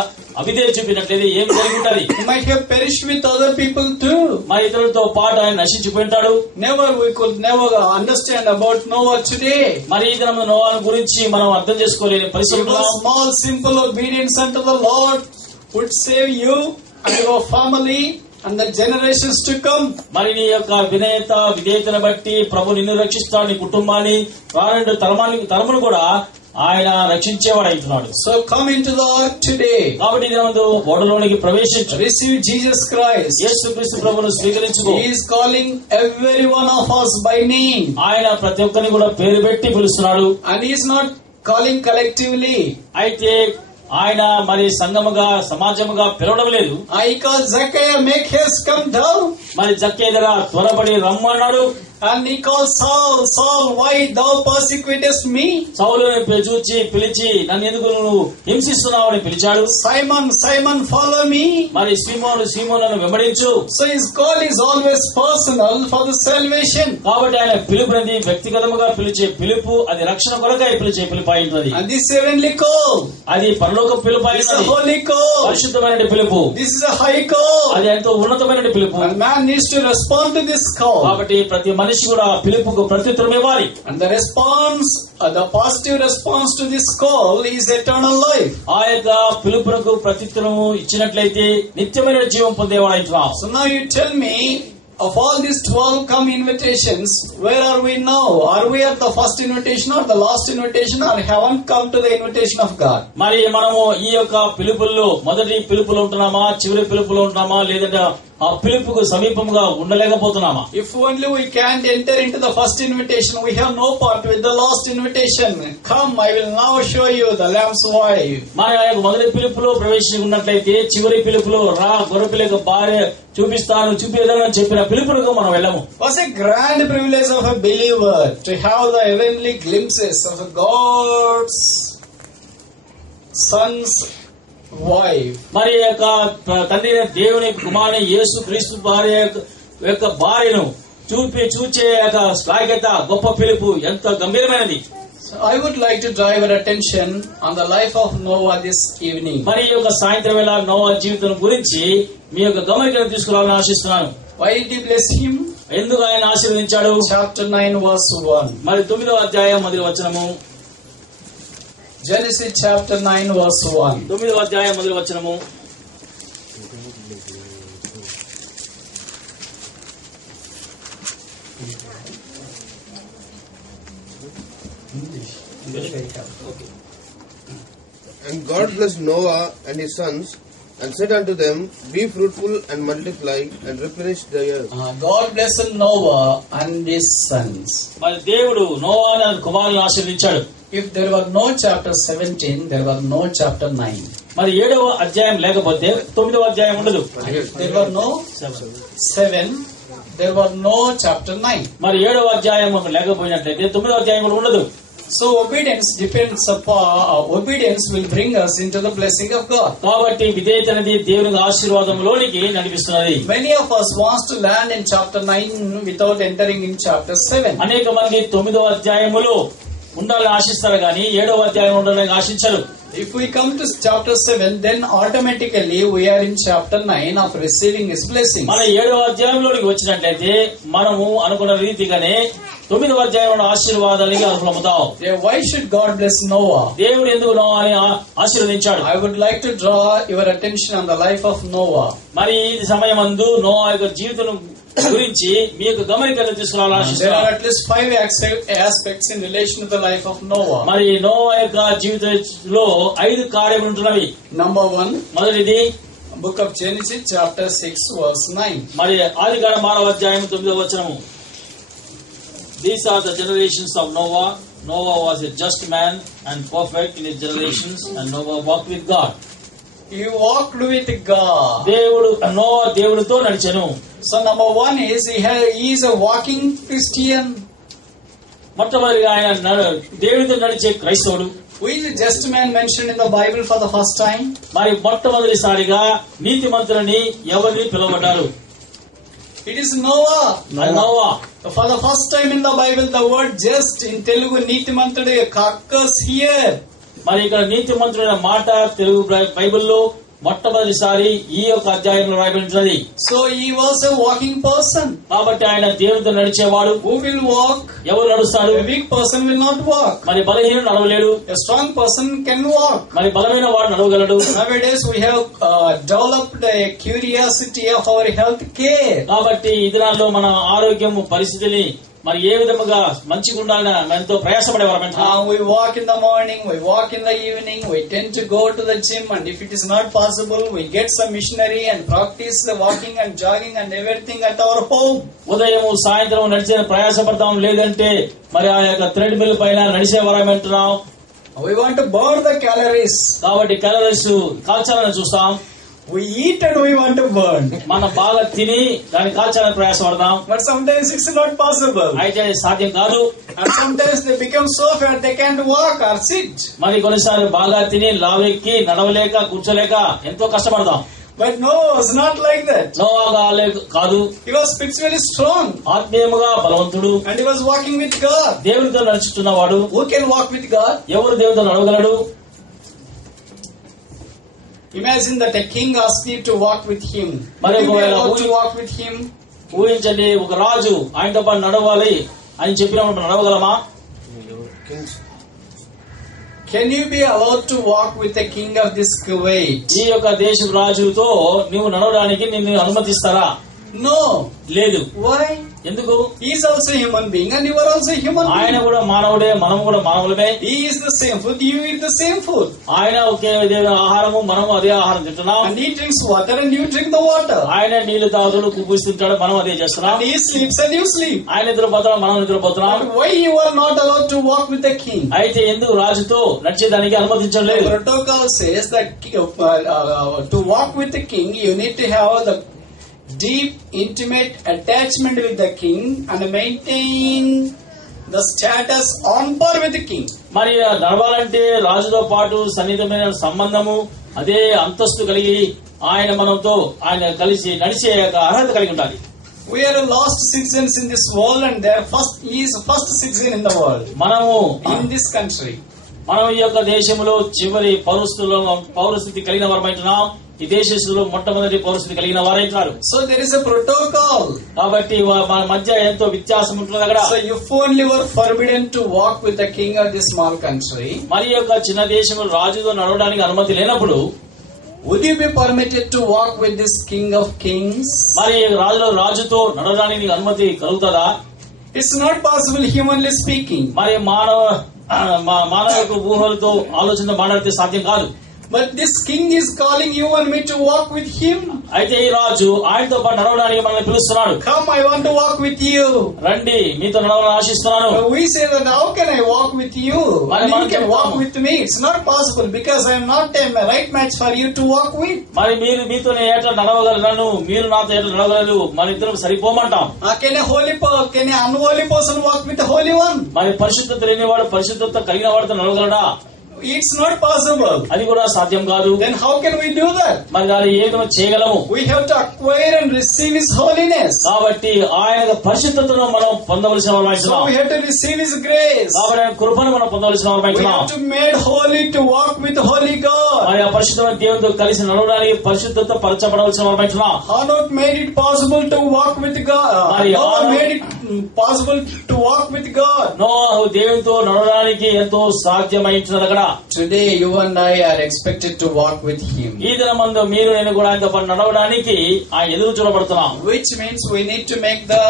అవిధేయ చూపినట్లయితే ఏం జరిగి ఉంటది? He might have perished with other people too. మరి ఇతరులతో పాటు ఆయన నశించిపోయింటాడు. We could never understand about Noah today. మరి ఈ దినం నోవాహు గురించి మనం అర్థం చేసుకోలేని పరిస్థితుల్లో Small simple obedience unto the Lord would save you and your family and the generations to come. మరి నీ యొక్క వినయత విధేయతను బట్టి ప్రభు నిన్ను రక్షిస్తాడు, నీ కుటుంబాన్ని రానుండే తరమును కూడా ఆయన రక్షించేవాడు అవుతున్నాడు. So come into the ark today. కాబట్టి ఓడలోనికి ప్రవేశించు. Receive Jesus Christ. యేసుక్రీస్తు ప్రభువును స్వీకరించుకో. He is calling every one of us by name. ఆయన ప్రతి ఒక్కరిని కూడా పేరు పెట్టి పిలుస్తున్నాడు. And he is not calling collectively. అయితే ఆయన మరి సంఘముగా సమాజముగా పిలవడం లేదు. I call Zacchaeus, make haste, come down. మరి జక్కేయ దగ్గర త్వరపడి రమ్మన్నాడు. And he called Saul, Saul, why thou persecutest me? సౌలుని చూచి పిలిచి నన్ను ఎందుకు నువ్వు హింసిస్తున్నావు అని పిలిచాడు. Simon, Simon, follow me. మరి సీమోను వెంబడించు. So his call is always personal for the salvation. కాబట్టి ఆయన పిలుపునది వ్యక్తిగతముగా పిలిచే పిలుపు, అది రక్షణ కొరకై పిలిచే పిలుపు అయింది. And this heavenly call, అది పరలోక పిలుపు this is a అయింది. holy call, పరిశుద్ధమైన పిలుపు, this is a high call. అది ఎంతో ఉన్నతమైన పిలుపు. And man needs to respond to this call. కాబట్టి ప్రతి మనిషి కూడా పిలుపుకు ప్రత్యుత్తరం ఇవ్వాలి. And the response, the positive response to this call is eternal life. ఆ యొక్క పిలుపునకు ప్రత్యుత్తరము ఇచ్చినట్లయితే నిత్యమైన జీవం పొందేవాడైతున్నాం. So now you tell me, of all these 12 come invitations, where are we now? Are we at the first invitation or the last invitation, or haven't come to the invitation of God? మరి మనము ఈ యొక్క పిలుపుల్లో మొదటి పిలుపులో ఉంటున్నామా, చివరి పిలుపులో ఉంటున్నామా, లేదంటే ఆ పిలుపుకు సమీపంగా ఉండలేకపోతున్నామా? If only we can't enter into the first invitation, we have no part with the last invitation. Come, I will now show you the Lamb's wife. మరి ఆ యొక్క మొదటి పిలుపులో ప్రవేశించి ఉన్నట్లయితే చివరి పిలుపులో రా గొర్రెపిల్ల యొక్క భార్య చూపిస్తానని చెప్పిన పిలుపులకు మనం వెళ్ళము. It was a grand privilege of a believer to have the heavenly glimpses of God's son's wife. మరి యొక్క తండ్రి దేవుని కుమారుని యేసు క్రీస్తు భార్య యొక్క భార్యను చూచే యొక్క శ్లాఘ్యత, గొప్ప పిలుపు ఎంత గంభీరమైనది. So I would like to draw your attention on the life of Noah this evening. మరి ఈ యొక్క సాయంత్రం వేళ నోవా జీవితం గురించి మీ యొక్క గమనికను తీసుకురావాలని ఆశిస్తున్నాను. Why did he bless him? ఎందుకు ఆయన ఆశీర్వదించాడు? Chapter 9 verse 1. మరి 9వ అధ్యాయం 1వ వచనము. Genesis chapter 9 verse 1. 9వ అధ్యాయం 1వ వచనము. And God blessed Noah and his sons, and said unto them, Be fruitful and multiply, and replenish the earth. God blessed Noah and his sons. మరి దేవుడు నోవాను కుమారులను ఆశీర్వదించాడు. If there were no chapter 17, there were no chapter 9. మరి 7వ అధ్యాయం లేకపోతే 9వ అధ్యాయం ఉండదు. There were no 7, there was no chapter 9. మరి 7వ అధ్యాయం లేకపోయినట్లయితే 9వ అధ్యాయం కూడా ఉండదు. So obedience depends upon obedience will bring us into the blessing of God. కాబట్టి విధేయత అనేది దేవుని ఆశీర్వాదంలోనికి నడిపిస్తున్నది. Many of us wants to land in chapter 9 without entering in chapter 7. అనేక మంది 9వ అధ్యాయములో ఉండాలని ఆశిస్తారు కానీ 7వ అధ్యాయం ఉండాలని ఆశించరు. If we come to chapter 7, then automatically we are in chapter 9 of receiving His blessings. మన 7వ అధ్యాయంలోనికి వచ్చినట్లయితే మనము అనుకున్న రీతిగానే 9వ అధ్యాయంలో ఆశీర్వాదాలకి అర్హులవుతాం. Why should God bless Noah? దేవుడు ఎందుకు నోవాని ఆశీర్వదించాడు? I would like to draw your attention on the life of Noah. మరి ఈ సమయమందు నోవా యొక్క జీవితం గురించి మీ యొక్క గమనికను తీసుకురావాలని There ఆశిస్తున్నాను. are at least 5 aspects in relation to the life of Noah. మరి నోవా యొక్క జీవితంలో 5 కార్యములు ఉంటున్నవి. Number 1, మొదటిది book of Genesis chapter 6 verse 9. మరి ఆదికాండం 6వ అధ్యాయం 9వ వచనము. These are the generations of Noah. Noah was a just man and perfect in his generations, and Noah walked with God. He walked with God. Noah దేవుడితో నడిచెను. So number 1 is he is a walking Christian. మొట్టమొదటిగా ఆయన దేవుడితో నడిచే క్రైస్తవుడు. Who is the just man mentioned in the Bible for the first time? మరి మొట్టమొదటిసారిగా నీతిమంతులని ఎవరిని పిలువబడ్డారు? It is Noah. Noah. For the first time in the Bible, the word just in Telugu నీతిమంతుడు occurs here. మరి ఇక్కడ నీతిమంతుడైన మాట తెలుగు బైబిల్లో మొట్టమొదటిసారి ఈ యొక్క అధ్యాయంలో రాయబడినది. So he was a walking person. కాబట్టి ఆయన దేవుడితో నడిచేవాడు. Who will walk? ఎవరు నడుస్తాడు? A weak person will not walk. మరి బలహీనుడు నడవలేడు. A strong person can walk. మరి బలమైన వాడు నడవగలడు. Nowadays we have developed a curiosity of our health care. కాబట్టి ఈ దినాల్లో మన ఆరోగ్యం పరిస్థితిని మరి ఏ విధముగా మంచిగా ఉండాలని ఎంతో ప్రయాసపడేవారమంట. We walk in the morning, we walk in the evening, we tend to go to the gym, and if it is not possible, we get some missionary and practice the walking and jogging and everything at our home. ఉదయం సాయంత్రం నడిచే ప్రయాసపడతాం, లేదంటే మరి ఆ యొక్క thread mill పైన నడిచేవారమంటున్నాం. We want to burn the calories. కాబట్టి calories కాల్చాలని చూస్తాం. We eat and we want to burn. మనం బాగా తిని దాన్ని కాల్చాలని ప్రయాసపడతాం. But sometimes it's not possible. అయితే సాధ్యం కాదు. And sometimes they become so fat they can't walk or sit. మరి కొన్నిసార్లు బాగా తిని లావెక్కి నడవలేక కూర్చోలేక ఎంతో కష్టపడతాం. But Noah was not like that. Noah కాదు. He was spiritually strong. ఆత్మీయముగా బలవంతుడు. And he was walking with God. దేవునితో నడుచుతున్నవాడు. Who can walk with God? ఎవరు దేవునితో నడవగలడు? Imagine that a king asked you to walk with him. Would you be allowed to walk with him? ఊహించండి, ఒక రాజు ఆయనతో పాటు నడవాలి అని చెప్పినప్పుడు నడవగలమా? Can you be allowed to walk with the king of this Kuwait? ఈ యొక్క దేశ రాజుతో నీవు నడవడానికి నిన్ను అనుమతిస్తారా? No. లేదు. Why? ఎందుకు? He is also a human being and you are also a human being. ఆయన కూడా మానవుడే, మనం కూడా మానవులమే. He is the same food, you eat the same food. ఆయన ఒకే విధమైన ఆహారము, మనము అదే ఆహారం తింటున్నాం. And he drinks water and you drink the water. ఆయన నీళ్లు తాగుతాడు, కుప్పిస్తుంటాడు, మనం అదే చేస్తున్నాం. And he sleeps and you sleep. ఆయన నిద్రపోతున్నాం, మనం నిద్రపోతున్నాం. But why you are not allowed to walk with the king? అయితే ఎందుకు రాజుతో నడిచేదానికి అనుమతించలేదు? The protocol says that to walk with the king you need to have the deep intimate attachment with the king and maintain the status on par with the king. మరి నడవాలంటే రాజుతో పాటు సన్నిహితమైన సంబంధము, అదే అంతస్తు కలిగి ఆయన మనతో ఆయన కలిసి నడిచే అర్హత కలిగి ఉండాలి. We are lost citizens in this world and he is first citizen in the world. మనము in this country. మనం ఈ యొక్క దేశంలో చివరి పౌరస్థితి కలిగిన వారమైంటున్నాం. ఈ దేశంలో మొట్టమొదటి పౌరస్థితి కలిగిన వారైంటున్నారు. So there is a protocol. కాబట్టి మన మధ్య ఎంతో వ్యత్యాసం ఉంటుంది అక్కడ. So if only were forbidden to walk with the king of this small country, మరి యొక్క చిన్న దేశంలో రాజుతో నడవడానికి అనుమతి లేనప్పుడు would you be permitted to walk with this king of kings? మరి రాజుతో నడవడానికి నీకు అనుమతి కలుగుతుందా? It's not possible humanly speaking. మరి మానవ ఊహలతో ఆలోచనతో మాట్లాడితే సాధ్యం కాదు. But this king is calling you and me to walk with him. అయితే ఈ రాజు ఆయనతో పాటు నడవడానికి మనల్ని పిలుస్తున్నాడు. Come, I want to walk with you. రండి, మీతో నడవాలని ఆశిస్తున్నాను. But we say that how can I walk with you? And you can walk with me. It's not possible because I am not a right match for you to walk with. మరి మీరు మీతో ఎట్లా నడవగలను, మీరు నాతో ఎట్లా నడవగలరు, మన ఇద్దరం సరిపోమంటాం. Can an unholy person walk with the holy one? మరి పరిశుద్ధత లేనివాడు పరిశుద్ధత కలిగిన వాడితో నడవగలడా? It's not possible. అది కూడా సాధ్యం కాదు. Then how can we do that? మరి అది ఏదో చేయగలము. We have to acquire and receive His holiness. కాబట్టి ఆయన పరిశుద్ధతను మనం పొందవలసిన వారమై So we have to receive His grace. కాబట్టి ఆయన కృపను మనం పొందవలసిన వారమై We have to made holy to walk with holy God. మరి ఆ పరిశుద్ధమైన దేవునితో కలిసి నడవడానికి పరిశుద్ధత పరచబడవలసిన వారమై How not made it possible to walk with God? How made it possible to walk with God? నోవహు దేవునితో నడవడానికి ఎంతో సాధ్యమైనది అక్కడ. Today you and I are expected to walk with Him. ఈ దినమందు మీరు నేను కూడా ఆయనతో పాటు నడవడానికి ఆయన ఎదురు చూడబడుతున్నాం. Which means we need to make the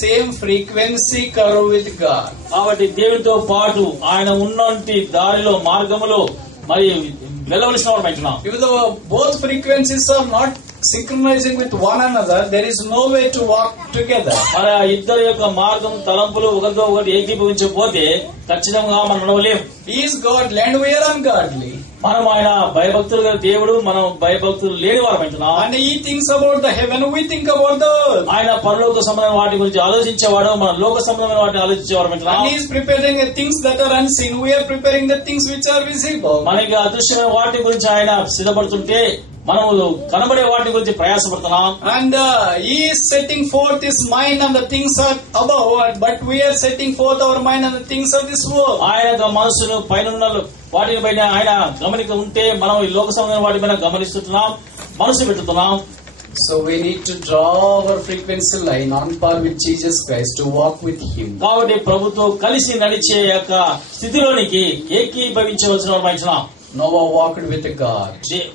same frequency curve with God. కాబట్టి దేవునితో పాటు ఆయన ఉన్నంటి దారిలో మార్గములో మరి వెళ్ళవలసిన వారు పెంచున్నాం. If both frequencies are not synchronizing with one another, there is no way to walk together. మరి ఆ ఇద్దరి యొక్క మార్గం తలంపులు ఒకరితో ఒకటి ఏకీభవించకపోతే ఖచ్చితంగా మనం నడవలేం. He is godly and we are ungodly. మనం ఆయన భయభక్తులు గల దేవుడు, మనం భయభక్తులు లేని వారు పెంచున్నాం. And He thinks about the heaven, we think about the earth. ఆయన పరలోక సంబంధమైన వాటి గురించి ఆలోచించేవాడు, మన లోక సంబంధమైన వాటిని ఆలోచించేవారు పెంచున్నాం. And He is preparing the things that are unseen, we are preparing the things which are visible. మనకి అదృశ్యమైన వాటి గురించి ఆయన సిద్ధపడుతుంటే మనం కనబడే వాటి గురించి ప్రయాసపడుతున్నాం. And He is setting forth His mind on the things are above, but we are setting forth our mind on the things of this world. ఆయన మనసును పైన వాటి పైన ఆయన గమనిక ఉంటే మనం ఈ లోక సంబంధమైన వాటి పైన గమనిస్తున్నాం, మనసు పెట్టుతున్నాం. So we need to draw our frequency line on par with Jesus Christ to walk with Him. కాబట్టి ప్రభుతో కలిసి నడిచే యొక్క స్థితిలోనికి ఏకీభవించవలసిన వారు. Noah walked with God.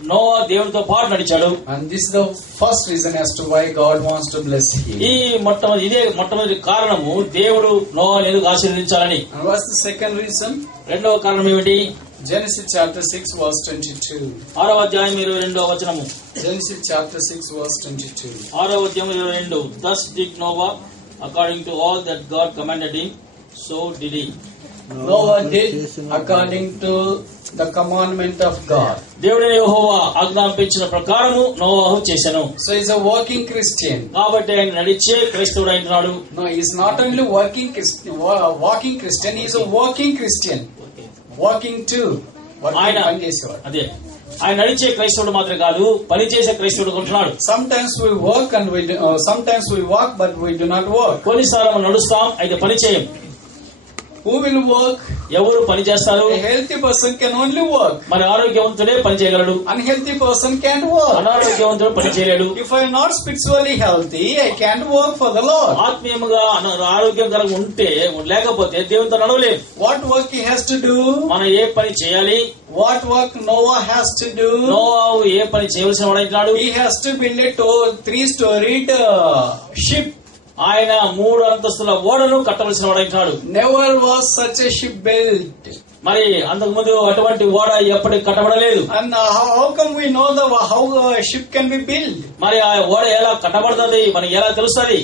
Noah దేవునితో పాటు నడిచాడు. And this is the first reason as to why God wants to bless him. ఈ మొట్టమొదటి కారణము దేవుడు నోవాను ఎందుకు ఆశీర్వదించాలని. And what's the second reason? రెండవ కారణం ఏమిటి? Genesis chapter 6 verse 22. 6వ అధ్యాయం 22వ వచనము. Genesis chapter 6 verse 22. 6వ అధ్యాయం 22. Thus did Noah according to all that God commanded him, so did he. Noah did according to the commandment of God. దేవుడైన యెహోవా ఆజ్ఞాపించిన ప్రకారము నోవాహు చేసెను. So he's a working Christian. కాబట్టి ఆయన నడిచే క్రైస్తవుడు అయినాడు. No, he's not only walking Christian, he's a working Christian. Walking too. ఆయన అదే ఆయన నడిచే క్రైస్తవుడు మాత్రమే కాదు, పని చేసే క్రైస్తవుడు కొంటున్నాడు. Sometimes we work and sometimes we walk but we do not work. కొన్నిసార్లు మనం నడుస్తాం, అయితే పని చేయం. Who will work? ఎవరు పని చేస్తారు? A healthy person can only work. మరి ఆరోగ్యవంతుడే పని చేయగలడు. Unhealthy person can't work. అనారోగ్యవంతుడు పని చేయలేడు. If I am not spiritually healthy, I can't work for the Lord. ఆత్మీయంగా ఆరోగ్యకరంగా ఉంటే లేకపోతే దేవునితో నడవలేం. What work he has to do? మనం ఏ పని చేయాలి? What work Noah has to do? నోవాహు ఏ పని చేయవలసిన వాడైనాడు? He has to build a 3-storied ship. ఆయన 3 అంతస్తుల ఓడను కట్టవలసిన వాడైనాడు. Never was such a ship built. మరి అంతకు ముందు అటువంటి ఓడ ఎప్పటికి కట్టబడలేదు. And how come we know how a ship can be built? మరి ఆ ఓడ ఎలా కట్టబడుతుంది మనకి ఎలా తెలుస్తుంది?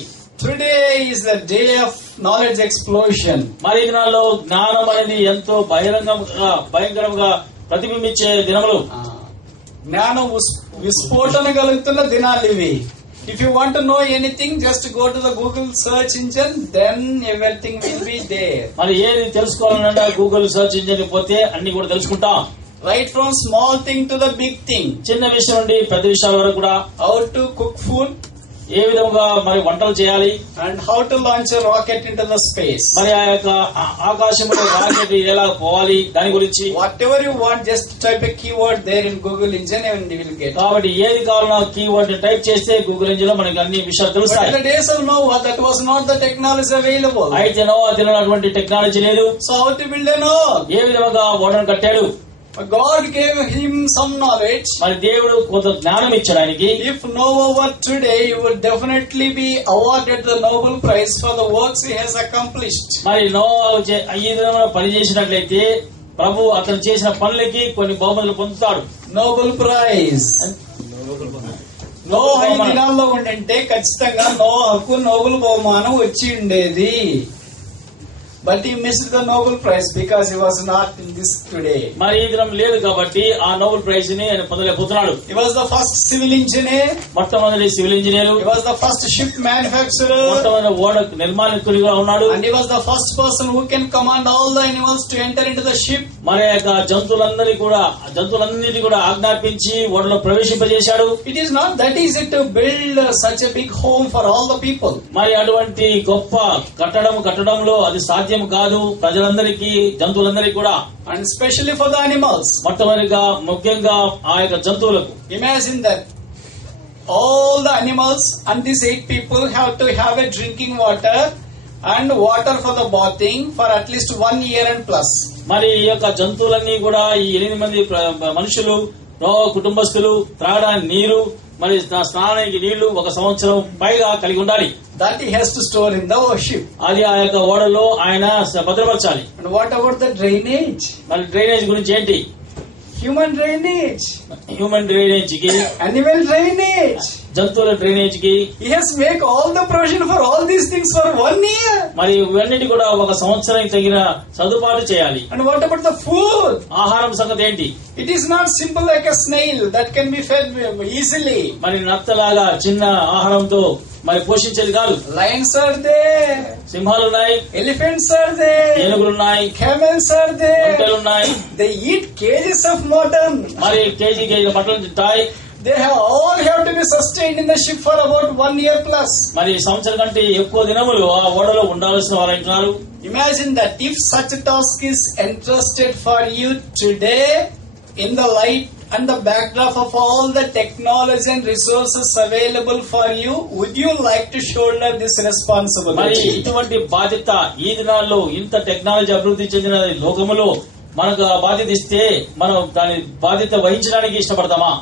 Today is the day of knowledge explosion. మరి ఈ దినాల్లో జ్ఞానం అనేది ఎంతో భయంకరంగా ప్రతిబింబించే దినములు. జ్ఞానం విస్ఫోటన కలుగుతున్న దినాలు ఇవి. If you want to know anything, just go to the Google search engine, then everything will be there. మరి ఏది తెలుసుకోవాలన్నా గూగుల్ సెర్చ్ ఇంజిన్ పోతే అన్ని కూడా తెలుసుకుంటాం. Right from small thing to the big thing. చిన్న విషయం నుండి పెద్ద విషయాల వరకు కూడా. How to cook food, ఏ విధంగా మరి వంటలు చేయాలి, and how to launch a rocket into the space. మరి ఆ యొక్క ఆకాశంలో రాకెట్ ఎలా పోవాలి దాని గురించి. Whatever you want, just type a keyword there in Google engine and you will get. కాబట్టి ఏది కావాలన్నా కీవర్డ్ టైప్ చేస్తే గూగుల్ ఇంజిన్ లో మనకి అన్ని విషయాలు తెలుస్తాయి. But in the days of Noah, that was not the technology available. అయితే నోవా తినటువంటి టెక్నాలజీ లేదు. So how to build a Noah? ఏ విధంగా ఓడను కట్టాడు? God gave him some knowledge. మరి దేవుడు కొంత జ్ఞానం ఇచ్చాడు ఆయనకి. If Noah were today, he would definitely be awarded the Nobel Prize for the works he has accomplished. మరి నోవా ఈ విధంగా పని చేసినట్లయితే ప్రభు అతను చేసిన పనులకి కొన్ని బహుమతులు పొందుతాడు. Nobel prize. నోహ ఈ దినాల్లో ఉండింటే ఖచ్చితంగా నోహకు నోబెల్ బహుమానం వచ్చి ఉండేది. But he missed the Nobel Prize because he was not in this today. మరి ఈ దినం లేదు కాబట్టి ఆ నోబెల్ ప్రైజ్ ని ఆయన పొందలేకపోతున్నాడు. He was the first civil engineer. మొట్టమొదటి civil engineer. He was the first ship manufacturer. మొట్టమొదటి ఓడ నిర్మాణకుడిగా ఉన్నాడు. And he was the first person who can command all the animals to enter into the ship. మరి జంతువులన్నిటి కూడా ఆజ్ఞాపించి ఓడలో ప్రవేశింపజేశాడు. It is not that easy to build such a big home for all the people. మరి అటువంటి గొప్ప కట్టడంలో అది సాధ్యం కాదు ప్రజలందరికీ, జంతువులందరికీ కూడా. And especially for the animals. ముఖ్యంగా ఆ యొక్క జంతువులకు. Imagine that all the animals and these 8 people have to have a drinking water and water for the bathing for at least 1 year and plus. మరి ఈ యొక్క జంతువులన్నీ కూడా ఈ 8 మంది మనుషులు కుటుంబస్తులు త్రాగడానికి నీరు, మరి స్నానానికి నీళ్లు 1 సంవత్సరం పైగా కలిగి ఉండాలి. That he has to store in the ship. అది ఆ యొక్క ఓడలో ఆయన భద్రపరచాలి. And what about the drainage? మరి డ్రైనేజ్ గురించి ఏంటి? Human drainage. హ్యూమన్ డ్రైనేజ్ కి, Animal drainage. జంతువుల డ్రైనేజ్ కి. He has to make all the provision for all these things for 1 year. మరి ఇవన్నిటి కూడా 1 సంవత్సరానికి తగిన సదుపాటు చేయాలి. And what about the food? ఆహారం సంగతి ఏంటి? It is not simple like a snail that can be fed easily. మరి నత్తలాగా చిన్న ఆహారంతో మరి పోషించేది కాదు. Lions are there. సింహాలు ఉన్నాయి. Elephants are there. ఏనుగులున్నాయి. Camels are there. ఒంటెలున్నాయి. They eat kgs of mutton. మరి కేజీ మటన్ తింటాయి. They all have to be sustained in the ship for about 1 year plus. మరి సంవత్సరం కంటే ఎక్కువ దినములు ఆ ఓడలో ఉండాల్సిన వారు అంటున్నారు. Imagine that if such a task is entrusted for you today in the light and the backdrop of all the technology and resources available for you, would you like to shoulder this మరి responsibility? ఇటువంటి బాధ్యత ఈ దినాల్లో ఇంత technology అభివృద్ధి చెందిన లోకములో మనకు ఆ బాధ్యత ఇస్తే మనం దాని బాధ్యత వహించడానికి ఇష్టపడతామా?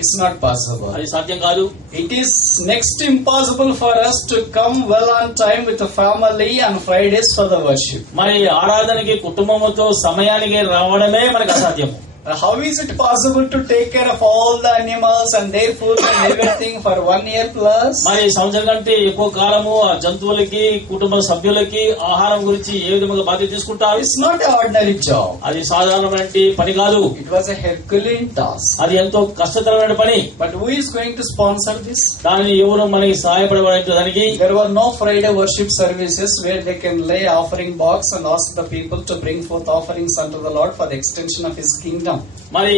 It's not possible. అది సాధ్యం కాదు. It is next to impossible for us to come well on time with the family on Fridays for the worship. మరి ఆరాధనకి కుటుంబంతో సమయానికి రావడమే మనకు అసాధ్యం. How is it possible to take care of all the animals and their food and everything for 1 year plus? మరి సంవత్సరం కంటే ఎక్కువ కాలము ఆ జంతువులకి కుటుంబ సభ్యులకి ఆహారం గురించి ఏ విధంగా బాధ్యత తీసుకుంటారు? It's not an ordinary job. అది సాధారణమైన పని కాదు. It was a Herculean task. అది ఎంతో కష్టతరమైన పని. But who is going to sponsor this? దానిని ఎవరు మనకి సహాయపడడానికి దానికి? There were no Friday worship services where they can lay offering box and ask the people to bring forth offerings unto the Lord for the extension of His kingdom. మరి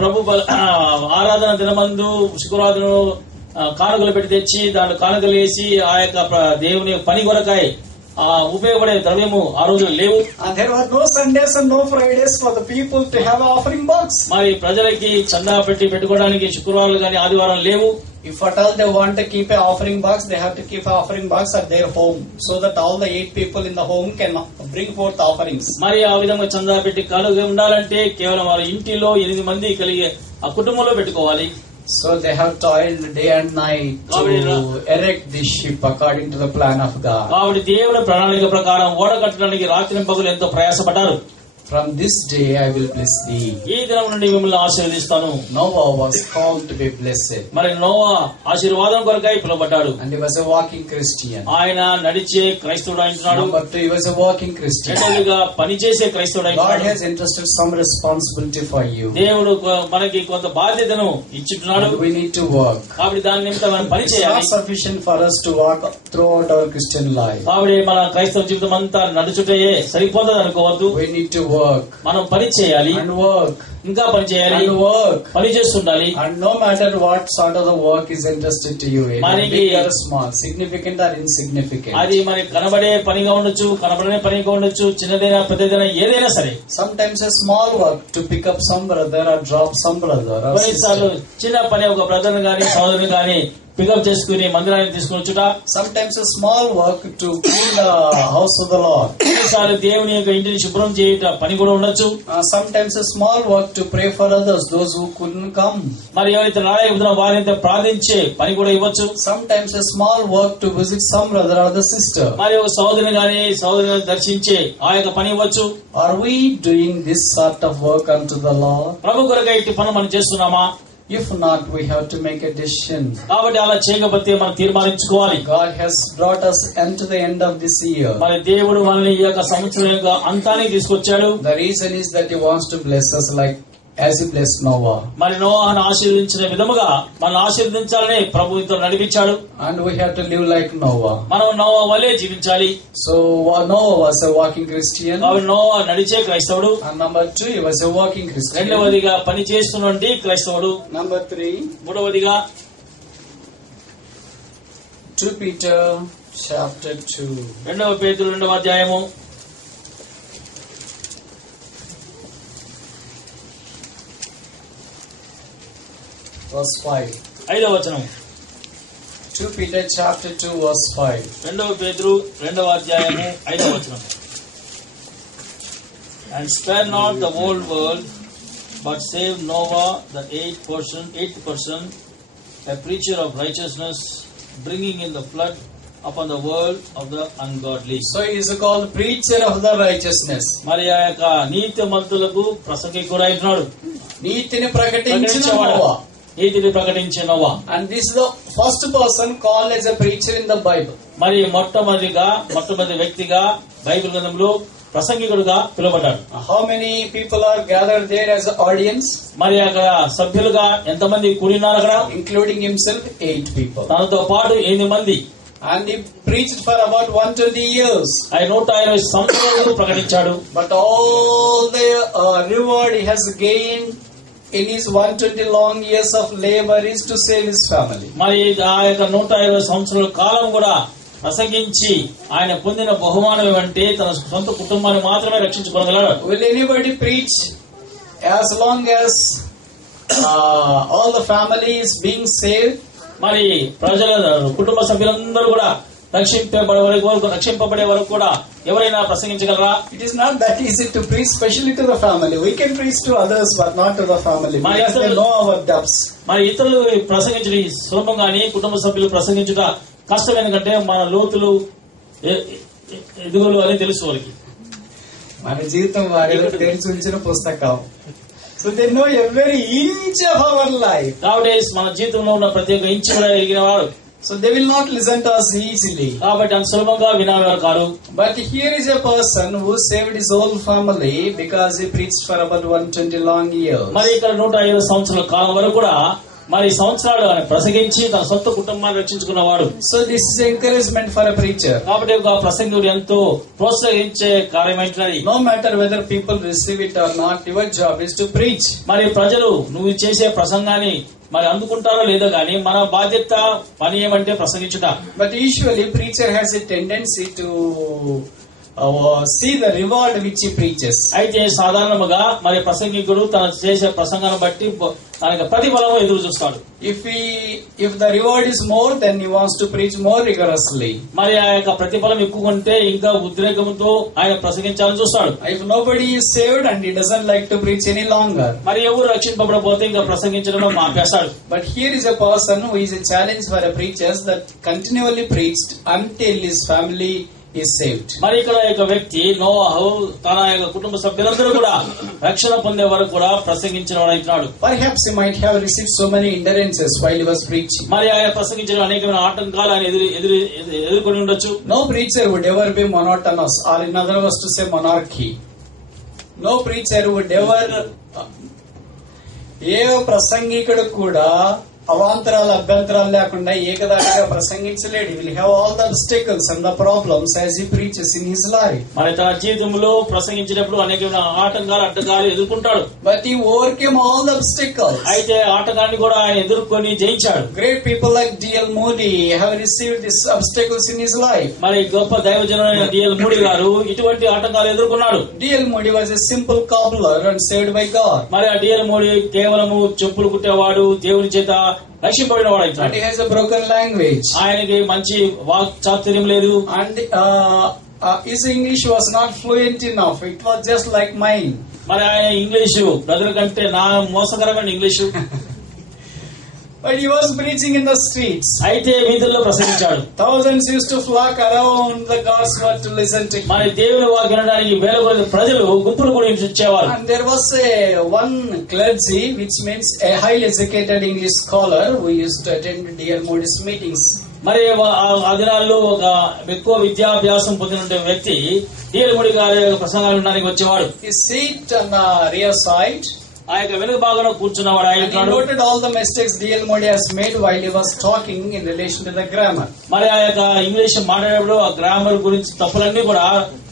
ప్రభు ఆరాధన దినమందు శుక్రవారం కానుకలు పెట్టి తెచ్చి దాంట్లో కానుకలు వేసి ఆ యొక్క దేవుని పని కొరకాయ ఉపయోగపడే ద్రవ్యము ఆ రోజు లేవు. And there were no Sundays and no Fridays for the people to have an offering box. మరి ప్రజలకి చందా పెట్టుకోవడానికి శుక్రవారాలు గాని ఆదివారం లేవు. If at all they want to keep an offering box, they have to keep an offering box at their home, so that all the 8 people in the home can bring forth offerings. మరి ఆ విధంగా చందా పెట్టి కానుక ఉండాలంటే కేవలం వారి ఇంటిలో 8 మంది కలిగే ఆ కుటుంబంలో పెట్టుకోవాలి. So they have toiled day and night to erect this ship according to the plan of God. కాబట్టి దేవుని ప్రణాళిక ప్రకారం ఓడ కట్టడానికి రాత్రింపగలు ఎంతో ప్రయాసపడ్డారు. From this day I will bless thee. ఈ దినం నుండి మిమ్మల్ని ఆశీర్వదిస్తాను. Noah was called to be blessed. మరి నోవా ఆశీర్వాదం కొరకై పిలువబడ్డాడు. And he was a walking Christian. ఆయన నడిచే క్రైస్తవుడు అంటున్నాడు. Number 2, he was a walking Christian. రెండోదిగా పనిచేసే క్రైస్తవుడు God అంటున్నాడు. has entrusted some responsibility for you. దేవుడు మనకి కొంత బాధ్యతను ఇచ్చుతున్నాడు. And we need to work. కాబట్టి దాని నిమిత్తం మనం పని It's చేయాలి. not sufficient for us to walk throughout our Christian life. కాబట్టి మన క్రైస్తవ జీవితం అంతా నడుచుటే సరిపోతుంది అనుకోవద్దు. We need to work. మనం పని చేయాలి. And work. ఇంకా పని చేయాలి. And work. పని చేస్తుండాలి. And no matter what sort of the work is entrusted to you, Maniki- big or small, significant or insignificant. అది మరి కనబడే పనిగా ఉండొచ్చు, కనబడనే పనిగా ఉండొచ్చు, చిన్నదైనా పెద్దదైనా ఏదైనా సరే. Sometimes a small work to pick up some brother or drop some brother or కొన్నిసార్లు sister. చిన్న పని ఒక బ్రదర్ గాని సోదరుని గాని పికప్ చేసుకుని మందిరాన్ని తీసుకుని వచ్చుట, sometimes a small work to clean the house of the Lord, కొన్నిసార్లు దేవుని యొక్క ఇంటిని శుభ్రం చేయుట పని కూడా ఉండొచ్చు. sometimes a small work to pray for others, those who couldn't come, మరి ఎవరైతే రాలేకపోతున్నా వారైతే ప్రార్థించే పని కూడా ఇవ్వచ్చు. sometimes a small work to visit some brother or the sister. మరి ఒక సోదరుని గాని సోదరుని దర్శించే ఆ యొక్క పని ఇవ్వచ్చు. Are we doing this sort of work unto the Lord? ప్రభు కొరకై ఇట్టి పనులు మనం చేస్తున్నామా? If not, we have to make a decision. కాబట్టి అలా చేయకపోతే మనం తీర్మానించుకోవాలి. God has brought us into the end of this year. మరి దేవుడు మనల్ని ఈ యొక్క సంవత్సరం యొక్క అంతానికి తీసుకొచ్చాడు. The reason is that He wants to bless us like as He blessed Noah. మరి నోవాను ఆశీర్వదించిన విధముగా మనల్ని ఆశీర్వదించాలని ప్రభు ఇంత నడిపించాడు. And we have to live like Noah. మనం నోవా వలె జీవించాలి. So Noah was a walking Christian. కాబట్టి నోవా నడిచే క్రైస్తవుడు. And number 2, he was a walking Christian. రెండవదిగా పని చేస్తున్నటువంటి క్రైస్తవుడు. Number 3, మూడవదిగా 2 Peter chapter 2. 2 పేతురు 2వ అధ్యాయము Verse 5. 5వ వచనం. 2 Peter chapter 2 verse 5. 2 పేతురు 2వ అధ్యాయము 5వ వచనం. And spare not the whole world, but save Noah the eighth person, a preacher of righteousness, bringing in the flood upon the world of the ungodly. So he is called preacher of the righteousness. మరి ఆ యొక్క నీతిమంతులకు ప్రసంగికుడు అయినాడు. నీతిని ప్రకటించిన Noah. నీతిని ప్రకటించిన Noah. And this is the first person called as a preacher in the Bible. మరి మొట్టమొదటి వ్యక్తిగా బైబిల్ గ్రంథంలో ప్రసంగికుడుగా పిలువబడ్డాడు. How many people are gathered there as an audience? మరి అక్కడ సభ్యులుగా ఎంతమంది కూడినారు అక్కడ? Including himself, 8 people. తనతో పాటు 8 మంది. And he preached for about 120 years. ఆయన 120 సంవత్సరాలు ప్రకటించాడు. But all the reward he has gained in his 120 long years of labor is to save his family. మరి ఆ యొక్క 120 సంవత్సరాల కాలం కూడా ప్రసంగించి ఆయన పొందిన బహుమానం ఏమంటే తన సొంత కుటుంబాన్ని మాత్రమే రక్షించుకోగలడు. Will anybody preach as long as all the family is being saved? మరి ప్రజల కుటుంబ సభ్యులందరూ కూడా రక్షింపబడే వరకు కూడా ఎవరైనా ప్రసంగించగలరా? It is not that easy to preach, especially to the family. We can preach to others, but not to the family. Because they know our depths. మరి ఇతరులు ప్రసంగించడం సులభం గానీ కుటుంబ సభ్యులు ప్రసంగించుట కష్టం. ఎందుకంటే మన లోతులు ఎదుగులు అని తెలుసు వారికి. మన జీవితం వారిలో తెలిసి ఉంచిన పుస్తకం. So they know every inch of our life. కాబట్టి మన జీవితంలో ఉన్న ప్రతి ఒక్క ఇంచు కూడా ఎరిగిన వారు. So they will not listen to us easily. కాబట్టి అంత సులభంగా వినేవారు కాదు. But here is a person who saved his whole family because he preached for about 120 long years. మరి ఇక్కడ 150 సంవత్సరాల కాలం వరకు కూడా మరి సంవత్సరాలు ఆయన ప్రసంగించి తన సొంత కుటుంబాన్ని రక్షించుకున్నవాడు. So this is encouragement for a preacher. కాబట్టి ఒక ప్రసంగుడు ఎంతో ప్రోత్సహించే కార్యమైనది. No matter whether people receive it or not, your job is to preach. మరి ప్రజలు నువ్వు చేసే ప్రసంగాన్ని మరి అందుకుంటారో లేదో గానీ మన బాధ్యత పని ఏమంటే ప్రసంగించుట. But usually preacher has a tendency to see the reward which he preaches. అయితే సాధారణంగా మరి ప్రసంగికుడు తన చేసే ప్రసంగాన్ని బట్టి తనకి ప్రతిఫలము ఎదురు చూస్తాడు. If the reward is more, then he wants to preach more rigorously. మరి ఆ యొక్క ప్రతిఫలం ఎక్కువ ఉంటే ఇంకా ఉద్రేకంతో ఆయన ప్రసంగించాలని చూస్తాడు. If nobody is saved and he doesn't like to preach any longer. మరి ఎవరు రక్షింపబడకపోతే ఇంకా ప్రసంగించడం ఆపేస్తాడు. But here is a person who is a challenge for a preacher that continually preached until his family is saved. మరి ఇక్కడ ఒక వ్యక్తి నోవాహు తన యొక్క కుటుంబ సభ్యులందరూ కూడా రక్షణ పొందే వరకు కూడా ప్రసంగించిన వాడైనాడు. Perhaps he might have received so many hindrances while he was preaching. మరి ఆయన ప్రసంగించిన అనేకమైన ఆటంకాలు ఆయన ఎదుర్కొని ఉండొచ్చు. No preacher would ever be monotonous, or in other words to say monarchy. No preacher would ever ఏ ప్రసంగికుడు కూడా అవాంతరాలు అభ్యంతరాలు లేకుండా ఏకదాటిగా ప్రసంగించలేడు. He will have all the obstacles and the problems as he preaches in his life. మరి తన జీవితంలో ప్రసంగించినప్పుడు అనేకమైన ఆటంకాలు అడ్డకాలు ఎదుర్కొంటాడు. But he overcame all the obstacles. అయితే ఆటకాన్ని కూడా ఆయన ఎదుర్కొని జయించాడు. Great people like D.L. Moody have received these obstacles in his life. మరి గొప్ప దైవజనుడైన D.L. మూడీ గారు ఇటువంటి ఆటంకాలు ఎదుర్కొన్నాడు. D.L. Moody was a simple cobbler and saved by God. మరి ఆ D.L. మూడీ కేవలము చెప్పులు కుట్టేవాడు, దేవుని చేత రక్షింపబడిన వాడు But అవుతాడు. he has a broken language. ఆయనకి మంచి వాక్ చాతుర్యం లేదు. And his English was not fluent enough. It was just like mine. మరి ఆయన ఇంగ్లీషు బ్రదర్ కంటే నా మోసకరమైన English. But he was preaching in the streets. అయితే వీధుల్లో ప్రసంగించాడు. Thousands used to flock around the God's word to listen to him. మరి దేవుని వాక్యం వినడానికి వేల కొలది ప్రజలు గుంపులు కూడా వచ్చేవారు. And there was one clergy, which means a highly educated English scholar, who used to attend D.L. Moody's meetings. మరి ఆ దినాల్లో ఒక ఎక్కువ విద్యాభ్యాసం పొందిన వ్యక్తి D.L. మూడీ గారి ప్రసంగాలు వినడానికి వచ్చేవాడు. He sat on the rear side. ఆ యొక్క వెనుక భాగంలో కూర్చున్నవాడు. ఆయన And he noted all the mistakes D.L. Moody has made while he was talking in relation to the grammar. మరి ఆ యొక్క ఇంగ్లీష్ మాట్లాడేటప్పుడు ఆ గ్రామర్ గురించి తప్పులన్నీ కూడా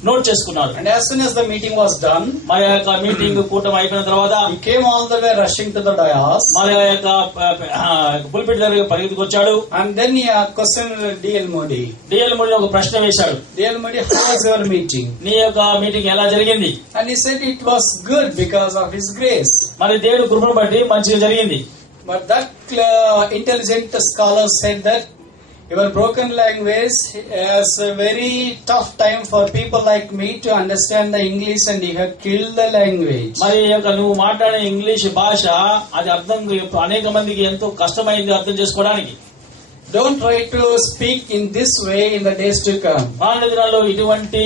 నోట్ చేసుకున్నాడు. And as soon as the meeting was done, మరి ఆ యొక్క మీటింగ్ కూటమి అయిపోయిన తర్వాత he came all the way rushing to the dais. మరి ఆ యొక్క పుల్పిట్ దగ్గర పరిగెత్తుకొచ్చాడు. And then he questioned D.L. Moody. D.L. Moody ఒక ప్రశ్న వేశాడు. D.L. Moody, how was your meeting? నీ యొక్క మీటింగ్ ఎలా జరిగింది? And he said it was good because of his grace. మరి దేవుడి కృపను బట్టి మంచిగా జరిగింది. But that intelligent scholar said that your broken language is a very tough time for people like me to understand the English, and you have killed the language. మరి నువ్వు మాట్లాడే English భాష అది అర్థం అనేక మందికి ఎంతో కష్టమైంది అర్థం చేసుకోవడానికి. Don't try to speak in this way in the days to come. రానున్న దినాల్లో ఇటువంటి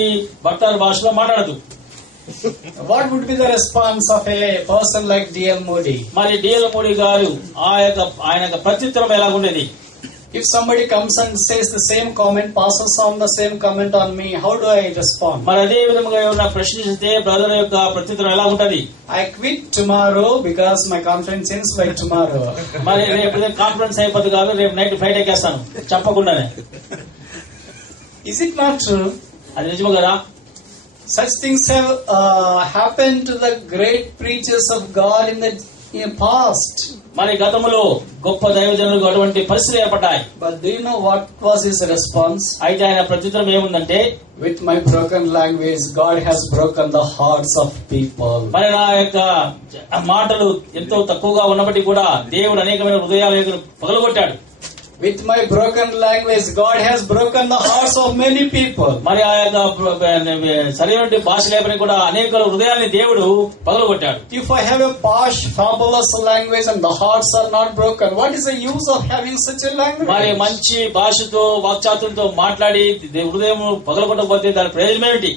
భక్తాల భాషలో మాట్లాడదు. What would be the response of a person like D.L. Moody? మరి D.L. మూడీ గారు ఆయన యొక్క ప్రత్యుత్తరం ఎలాగుండేది? If somebody comes and says the same comment, passes on the same comment on me, how do I respond? మరి అదే విధంగా ఎవరైనా ప్రశ్నిస్తే బ్రదర్ యొక్క ప్రత్యుత్తరం ఎలా ఉంటది? I quit tomorrow because my conference ends by tomorrow. మరి రేపు కాన్ఫరెన్స్ అయిపోతుంది కాదు, రేపు నైట్ ఫ్లైట్ ఎక్కేస్తాను చెప్పకుండానే. Is it not true? అది నిజమే కదా? Such things have happened to the great preachers of God in the past. మరి గతంలో గొప్ప దైవజనులకు అటువంటి పరిస్థితులు ఏర్పడ్డాయి. But do you know what was his response? అయితే ఆయన ప్రత్యుత్తరం ఏముందంటే, With my broken language, God has broken the hearts of people. మరి నా యొక్క మాటలు ఎంతో తక్కువగా ఉన్నప్పటికీ కూడా దేవుడు అనేకమైన హృదయాలను పగలగొట్టాడు. With my broken language, God has broken the hearts of many people. మరి ఆ యొక్క సరైన భాష లేపని కూడా అనేక హృదయాన్ని దేవుడు పగలగొట్టాడు. If I have a posh, fabulous language and the hearts are not broken, what is the use of having such a language? మరి మంచి భాషతో వాక్చాతులతో మాట్లాడి హృదయం పగలగొట్టకపోతే దాని ప్రయోజనం ఏమిటి?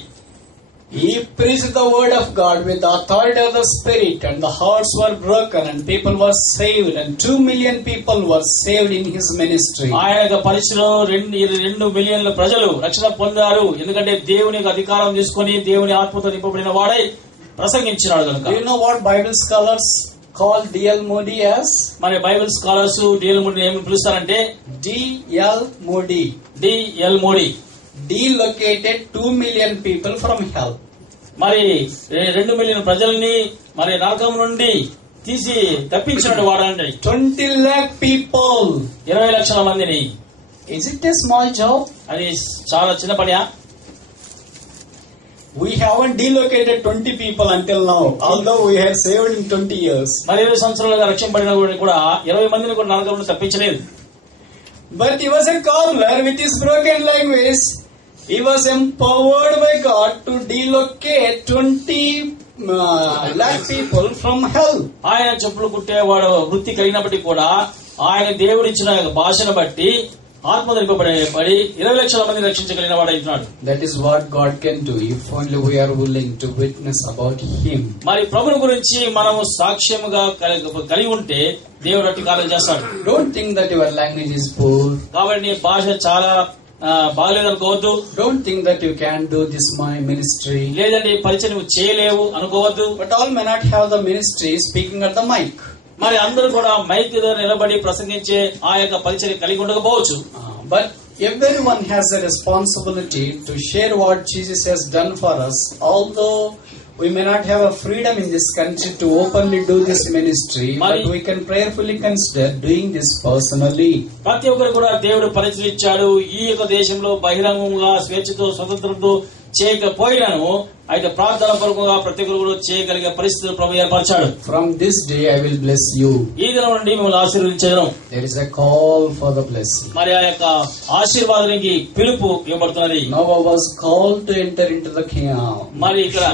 He preached the word of God with the authority of the Spirit, and the hearts were broken and people were saved, and 2 million people were saved in his ministry. ఆయన యొక్క పరిచయలో 2 మిలియన్ల ప్రజలు రక్షణ పొందారు. ఎందుకంటే దేవుని అధికారం తీసుకొని దేవుని ఆత్మతో నింపబడిన వాడై ప్రసంగించినాడు కనుక. Do you know what Bible scholars call D.L. Moody as? మరి బైబిల్ స్కాలర్స్ D.L. మూడీని ఏమని పిలుస్తారంటే D.L. Moody. D.L. Moody Delocated 2 million people from hell. మరి 2 మిలియన్ ప్రజల్ని మరి నరకం నుండి తీసి తప్పించిన వాడండి. 20 lakh people. 20 లక్షల మందిని. Is it a small job? అది చాలా చిన్న పనియా? We haven't delocated 20 people until now, although we had saved in 20 years. మరి 20 సంవత్సరాలుగా రక్షింపబడిన కూడా 20 మందిని కూడా నరకం నుండి తప్పించలేదు. But he was a cobbler with his broken language. He was empowered by God to delocate 20 lakh people from hell. ఆయన చెప్పులు కుట్టేవాడు వృత్తి కలిగినప్పటికీ కూడా ఆయన దేవుడిచ్చిన భాషను బట్టి ఆత్మ నింపబడి 20 లక్షల మంది రక్షించగలిగిన వాడు అవుతున్నాడు. That is what God can do if only we are willing to witness about Him. మరి ప్రభువు గురించి మనము సాక్ష్యముగా కలిగి ఉంటే దేవుడు అట్టి కార్యాలు చేస్తాడు. Don't think that your language is poor. కాబట్టి నీ భాష చాలా బాగలేదనుకోవద్దు. Don't think that you can't do this ministry. లేదండి పరిచయం నువ్వు చేయలేవు అనుకోవద్దు. But all may not have the ministry speaking at the mic. మరి అందరూ కూడా మైక్ దగ్గర నిలబడి ప్రసంగించే ఆ యొక్క పరిచయం కలిగి ఉండకపోవచ్చు. But everyone has a responsibility to share what Jesus has done for us, although we may not have a freedom in this country to openly do this ministry, but we can prayerfully consider doing this personally. ప్రతి ఒక్కరు కూడా దేవుడు పరిచయం ఇచ్చాడు. ఈ యొక్క దేశంలో బహిరంగంగా స్వేచ్ఛతో స్వతంత్రంతో చేయకపోయినాను అయితే ప్రార్థన పూర్వకంగా ప్రతి ఒక్కరు కూడా చేయగలిగే పరిస్థితులు ప్రభు ఏర్పరిచాడు. From this day I will bless you. ఈ దినం నుండి మిమ్మల్ని ఆశీర్వదించను. There is a call for the blessing. మరి ఆ యొక్క ఆశీర్వాదానికి పిలుపు ఇవ్వబడుతున్నది. Noah was called to enter into the kingdom, మరి ఇక్కడ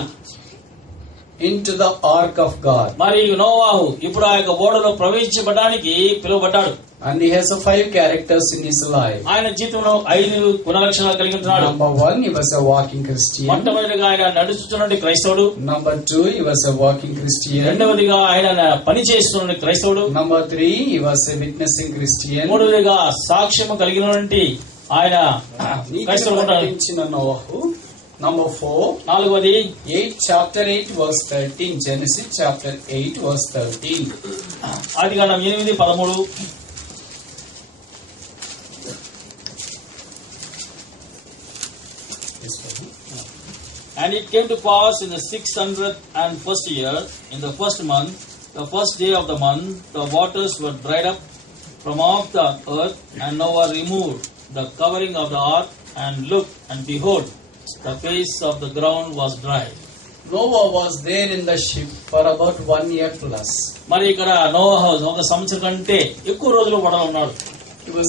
into the ark of God. మరి నోవాహు ఇప్పుడు ఆ యొక్క ఓడలో ప్రవేశించబడడానికి పిలువబడ్డాడు. And he has 5 characters in his life. ఆయన జీవితంలో 5 గుణలక్షణాలు కలిగి ఉంటున్నాడు. Number 1, he was a walking Christian. మొట్టమొదటిగా ఆయన నడుచుతున్నటువంటి క్రైస్తవుడు. Number 2, he was a walking Christian. రెండవదిగా ఆయన పని చేస్తున్న క్రైస్తవుడు. Number 3, he was a witnessing Christian. మూడవదిగా సాక్ష్యము కలిగినటువంటి ఆయన క్రైస్తవుడు ఉంటాడు. Noah. Number 4, నాలుగవది chapter 8 verse 13. Genesis chapter 8 verse 13. Adikandam 8:13. And it came to pass in the 601st year, in the first month, the first day of the month, the waters were dried up from off the earth, and Noah removed the covering of the ark, and looked, and behold, the face of the ground was dry. Noah was there in the ship for about 1 year plus. మరి ఇక్కడ నోవహు 1 సంవత్సరం కంటే ఎక్కువ రోజులు పడలో ఉన్నాడు. He was